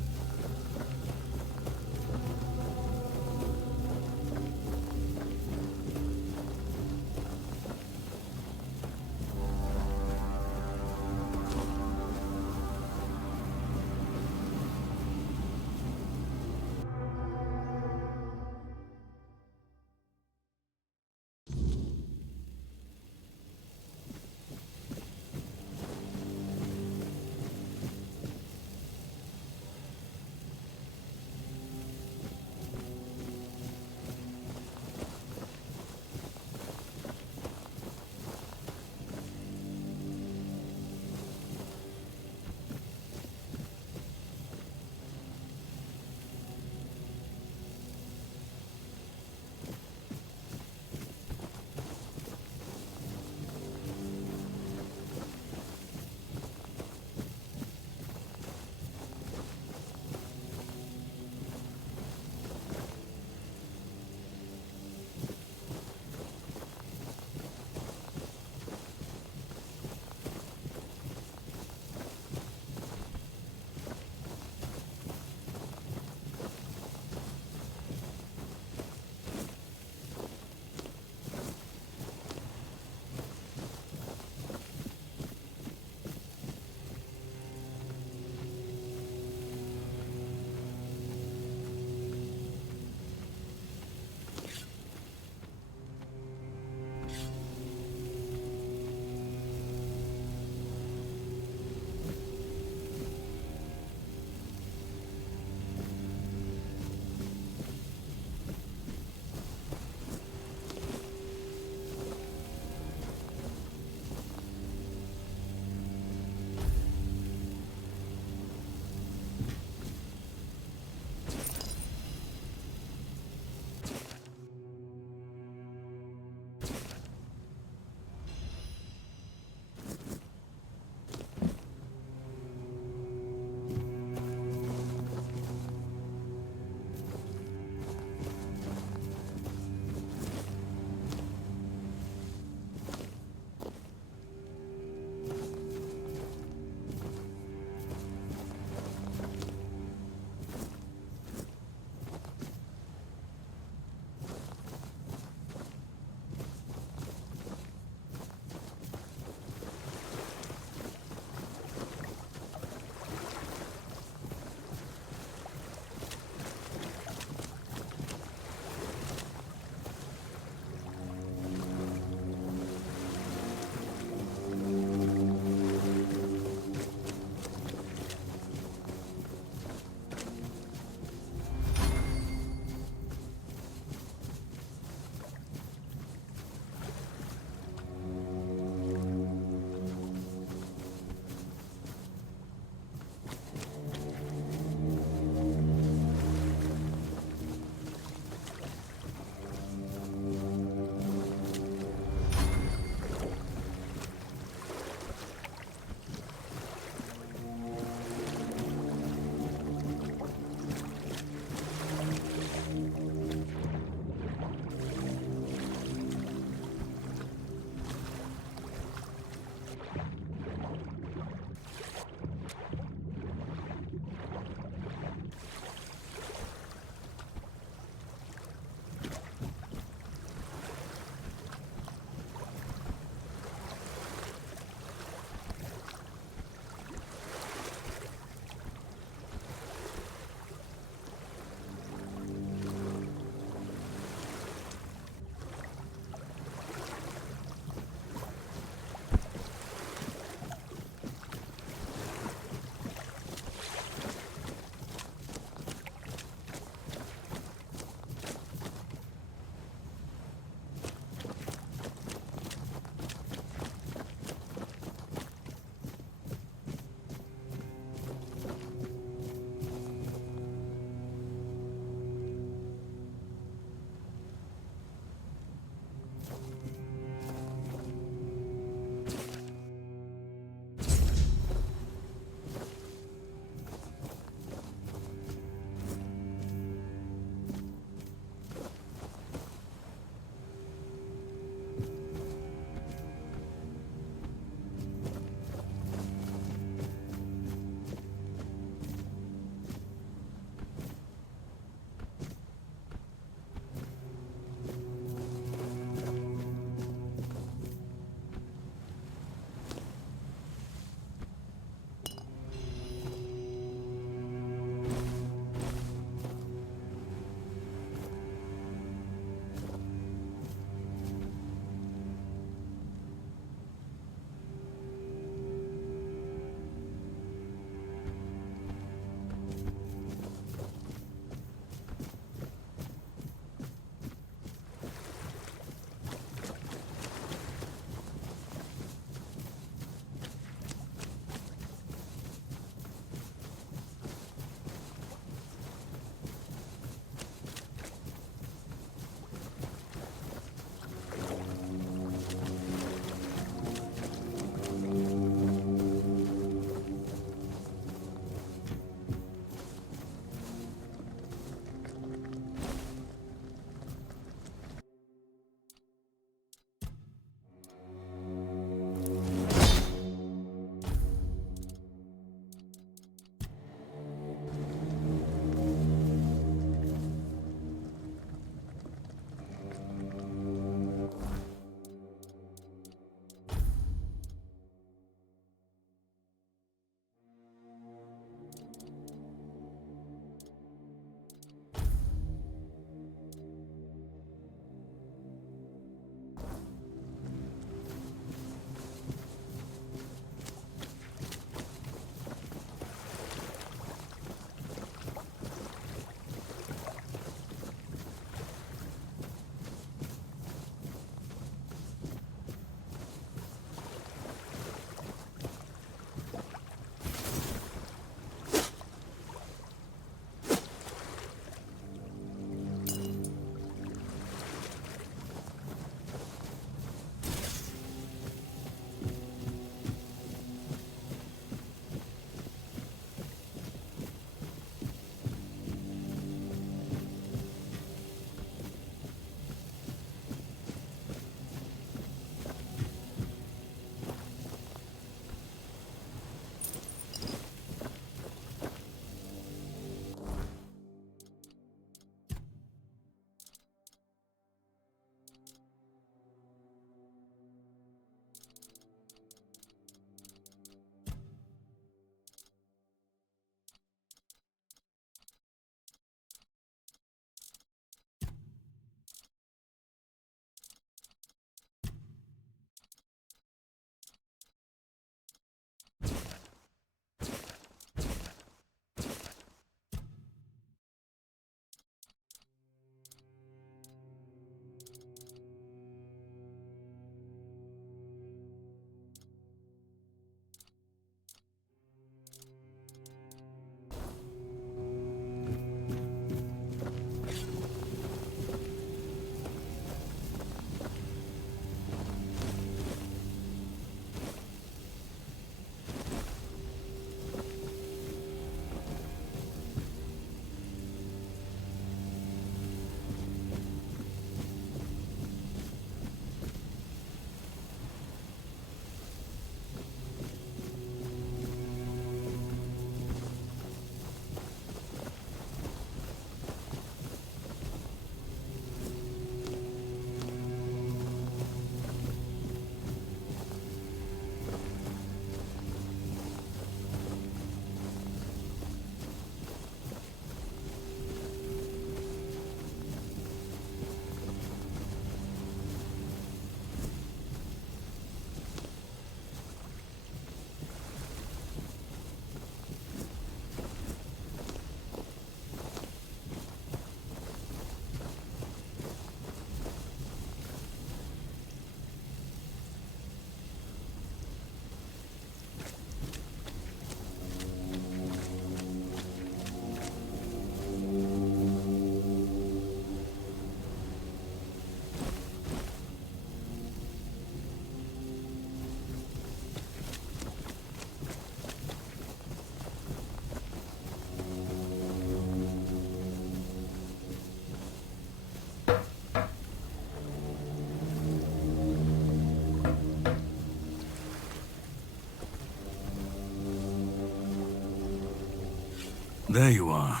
There you are.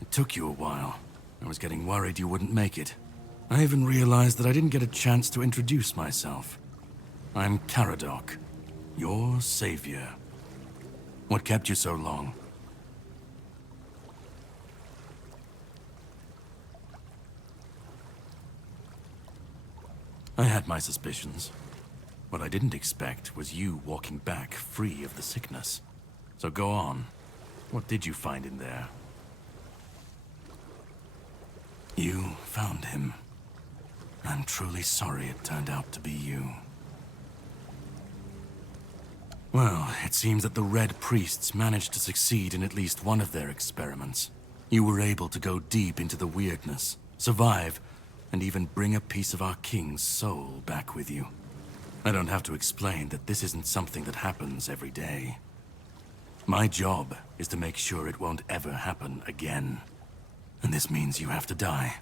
It took you a while. I was getting worried you wouldn't make it. I even realized that I didn't get a chance to introduce myself. I'm Caradoc, your savior. What kept you so long? I had my suspicions. What I didn't expect was you walking back free of the sickness. So go on. What did you find in there? You found him. I'm truly sorry it turned out to be you. Well, it seems that the Red Priests managed to succeed in at least one of their experiments. You were able to go deep into the weirdness, survive, and even bring a piece of our king's soul back with you. I don't have to explain that this isn't something that happens every day. My job is to make sure it won't ever happen again. And this means you have to die.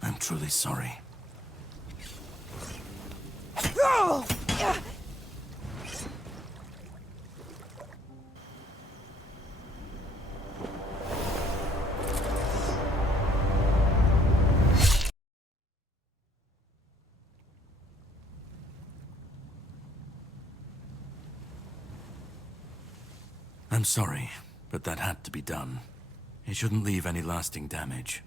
I'm truly sorry. I'm sorry, but that had to be done. It shouldn't leave any lasting damage.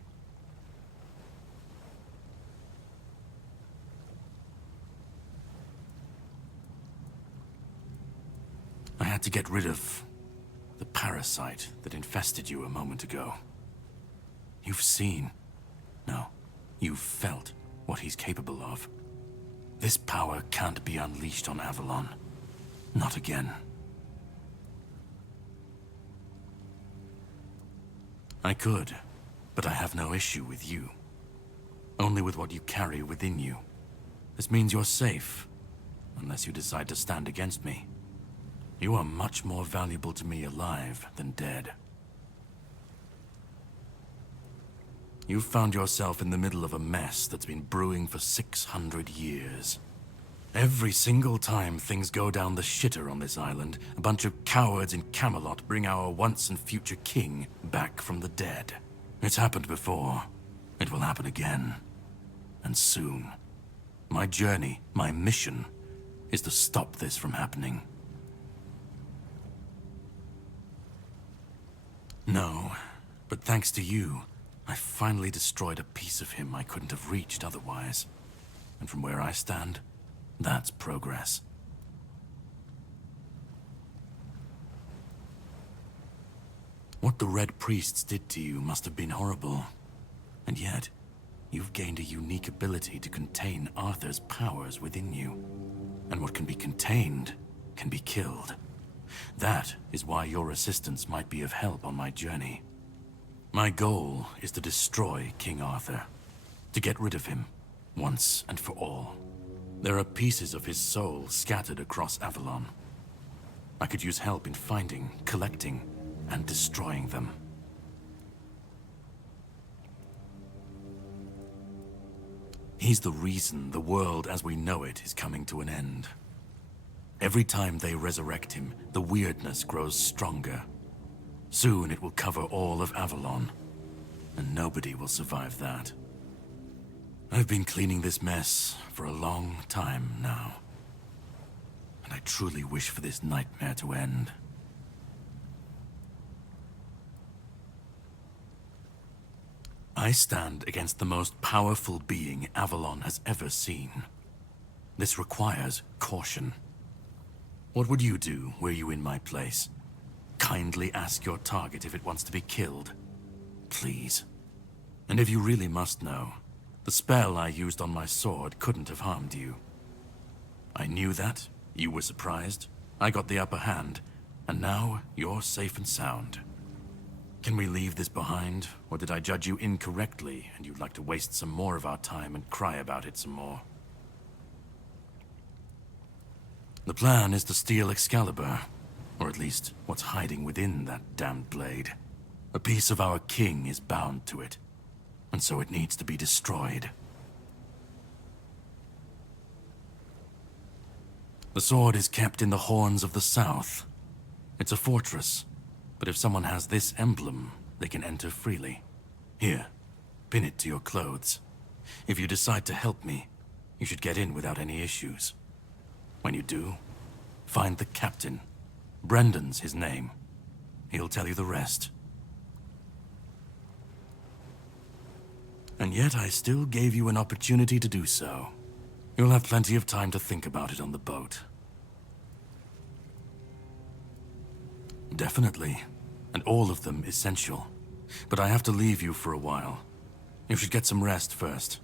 I had to get rid of the parasite that infested you a moment ago. You've seen, no, you've felt what he's capable of. This power can't be unleashed on Avalon. Not again. I could, but I have no issue with you. Only with what you carry within you. This means you're safe, unless you decide to stand against me. You are much more valuable to me alive than dead. You've found yourself in the middle of a mess that's been brewing for 600 years. Every single time things go down the shitter on this island, a bunch of cowards in Camelot bring our once and future king back from the dead. It's happened before. It will happen again. And soon. My journey, my mission, is to stop this from happening. No, but thanks to you, I finally destroyed a piece of him I couldn't have reached otherwise. And from where I stand, that's progress. What the Red Priests did to you must have been horrible. And yet, you've gained a unique ability to contain Arthur's powers within you. And what can be contained can be killed. That is why your assistance might be of help on my journey. My goal is to destroy King Arthur. To get rid of him, once and for all. There are pieces of his soul scattered across Avalon. I could use help in finding, collecting, and destroying them. He's the reason the world as we know it is coming to an end. Every time they resurrect him, the weirdness grows stronger. Soon it will cover all of Avalon, and nobody will survive that. I've been cleaning this mess for a long time now, and I truly wish for this nightmare to end. I stand against the most powerful being Avalon has ever seen. This requires caution. What would you do were you in my place? Kindly ask your target if it wants to be killed. Please. And if you really must know, the spell I used on my sword couldn't have harmed you. I knew that, you were surprised, I got the upper hand, and now you're safe and sound. Can we leave this behind, or did I judge you incorrectly and you'd like to waste some more of our time and cry about it some more? The plan is to steal Excalibur, or at least what's hiding within that damned blade. A piece of our king is bound to it, and so it needs to be destroyed. The sword is kept in the Horns of the South. It's a fortress, But if someone has this emblem, they can enter freely. Here, pin it to your clothes. If you decide to help me, you should get in without any issues. When you do, find the captain. Brendan's his name. He'll tell you the rest. And yet I still gave you an opportunity to do so. You'll have plenty of time to think about it on the boat. Definitely. And all of them essential. But I have to leave you for a while. You should get some rest first.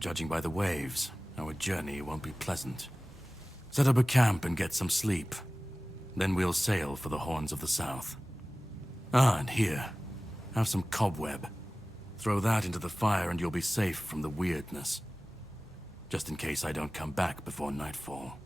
Judging by the waves, our journey won't be pleasant. Set up a camp and get some sleep. Then we'll sail for the Horns of the South. Ah, and here. Have some cobweb. Throw that into the fire and you'll be safe from the weirdness. Just in case I don't come back before nightfall.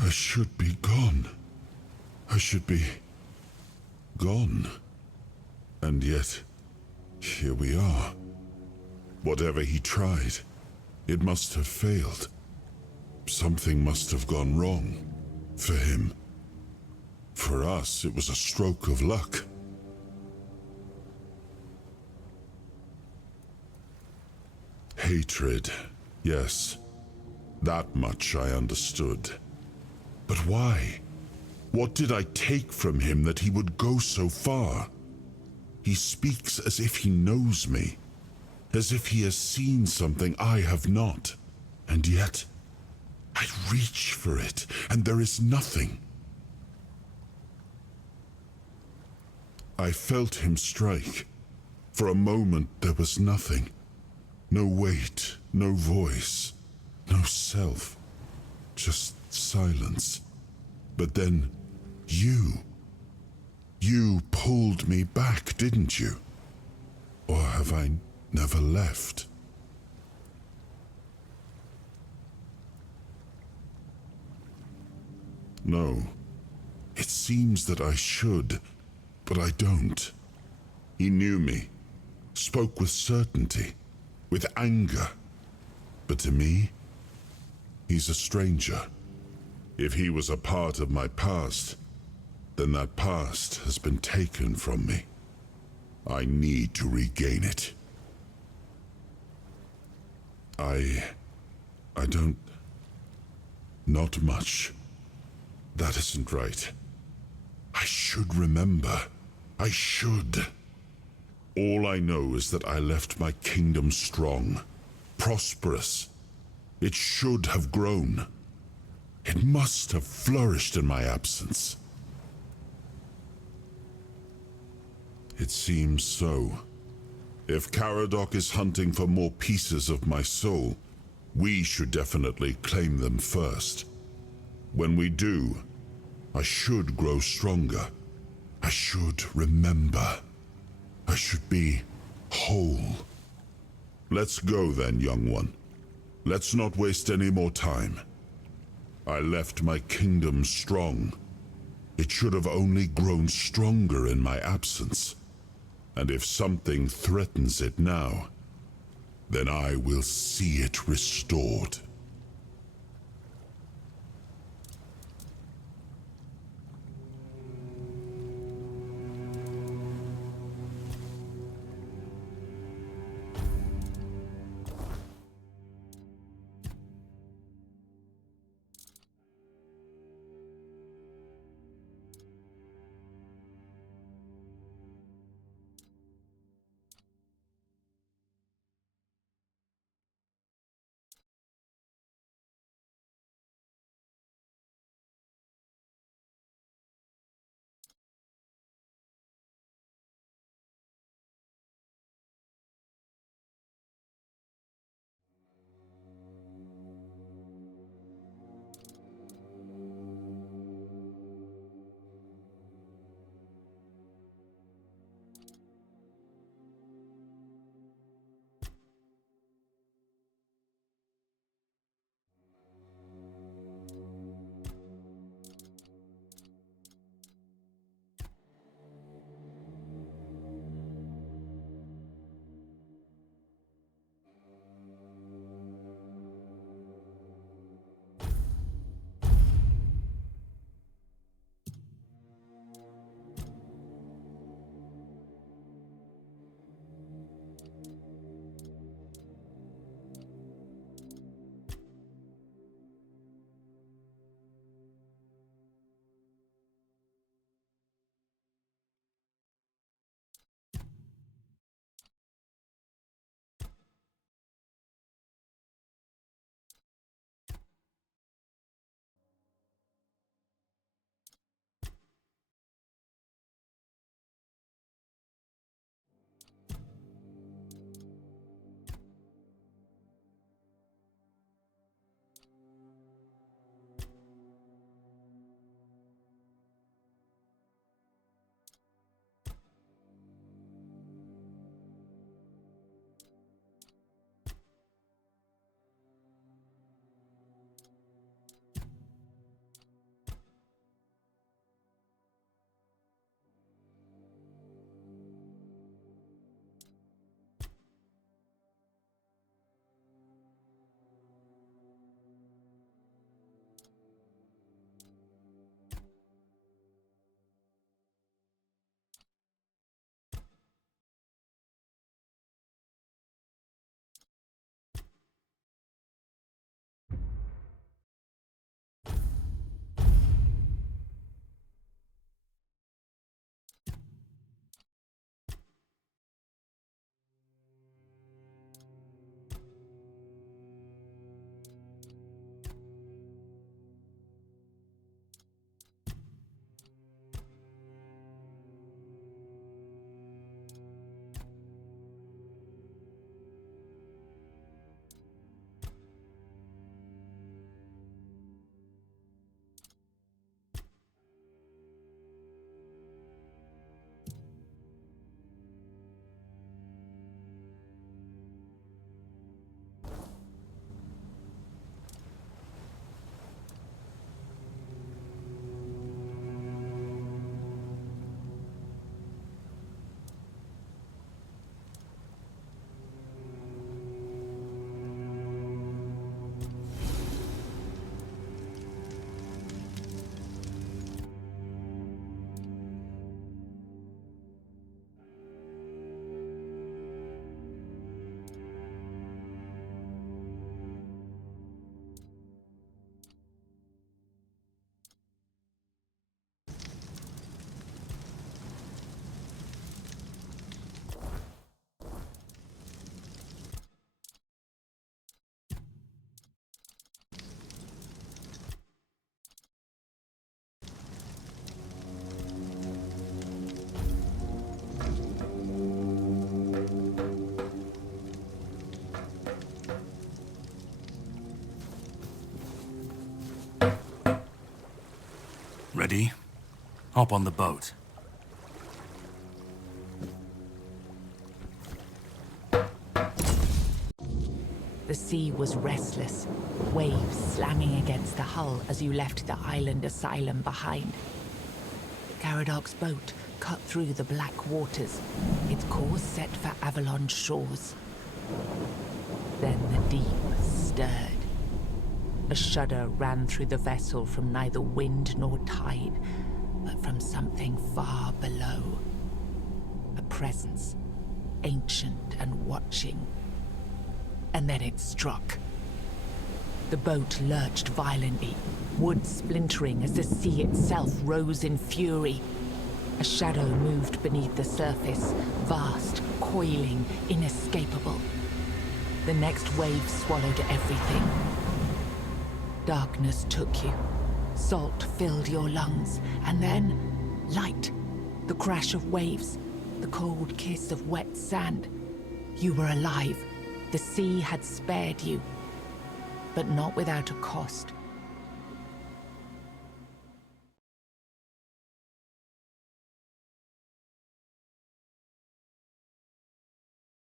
I should be gone. I should be gone. And yet, here we are. Whatever he tried, it must have failed. Something must have gone wrong. For him. For us, it was a stroke of luck. Hatred, yes. That much I understood. But why? What did I take from him that he would go so far? He speaks as if he knows me, as if he has seen something I have not. And yet, I reach for it, and there is nothing. I felt him strike. For a moment, there was nothing. No weight, no voice, no self. Just silence. But then, you pulled me back, didn't you? Or have I never left? No. It seems that I should, but I don't. He knew me, spoke with certainty, with anger. But to me, he's a stranger. If he was a part of my past, then that past has been taken from me. I need to regain it. I don't... Not much. That isn't right. I should remember. I should. All I know is that I left my kingdom strong, prosperous. It should have grown. It must have flourished in my absence. It seems so. If Caradoc is hunting for more pieces of my soul, we should definitely claim them first. When we do, I should grow stronger. I should remember. I should be whole. Let's go then, young one. Let's not waste any more time. I left my kingdom strong. It should have only grown stronger in my absence. And if something threatens it now, then I will see it restored. Hop on the boat. The sea was restless, waves slamming against the hull as you left the island Asylum behind. Caradoc's boat cut through the black waters, its course set for Avalon's shores. Then the deep stirred. A shudder ran through the vessel from neither wind nor tide, but from something far below. A presence, ancient and watching. And then it struck. The boat lurched violently, wood splintering as the sea itself rose in fury. A shadow moved beneath the surface, vast, coiling, inescapable. The next wave swallowed everything. Darkness took you. Salt filled your lungs, and then light. The crash of waves, the cold kiss of wet sand. You were alive. The sea had spared you, but not without a cost.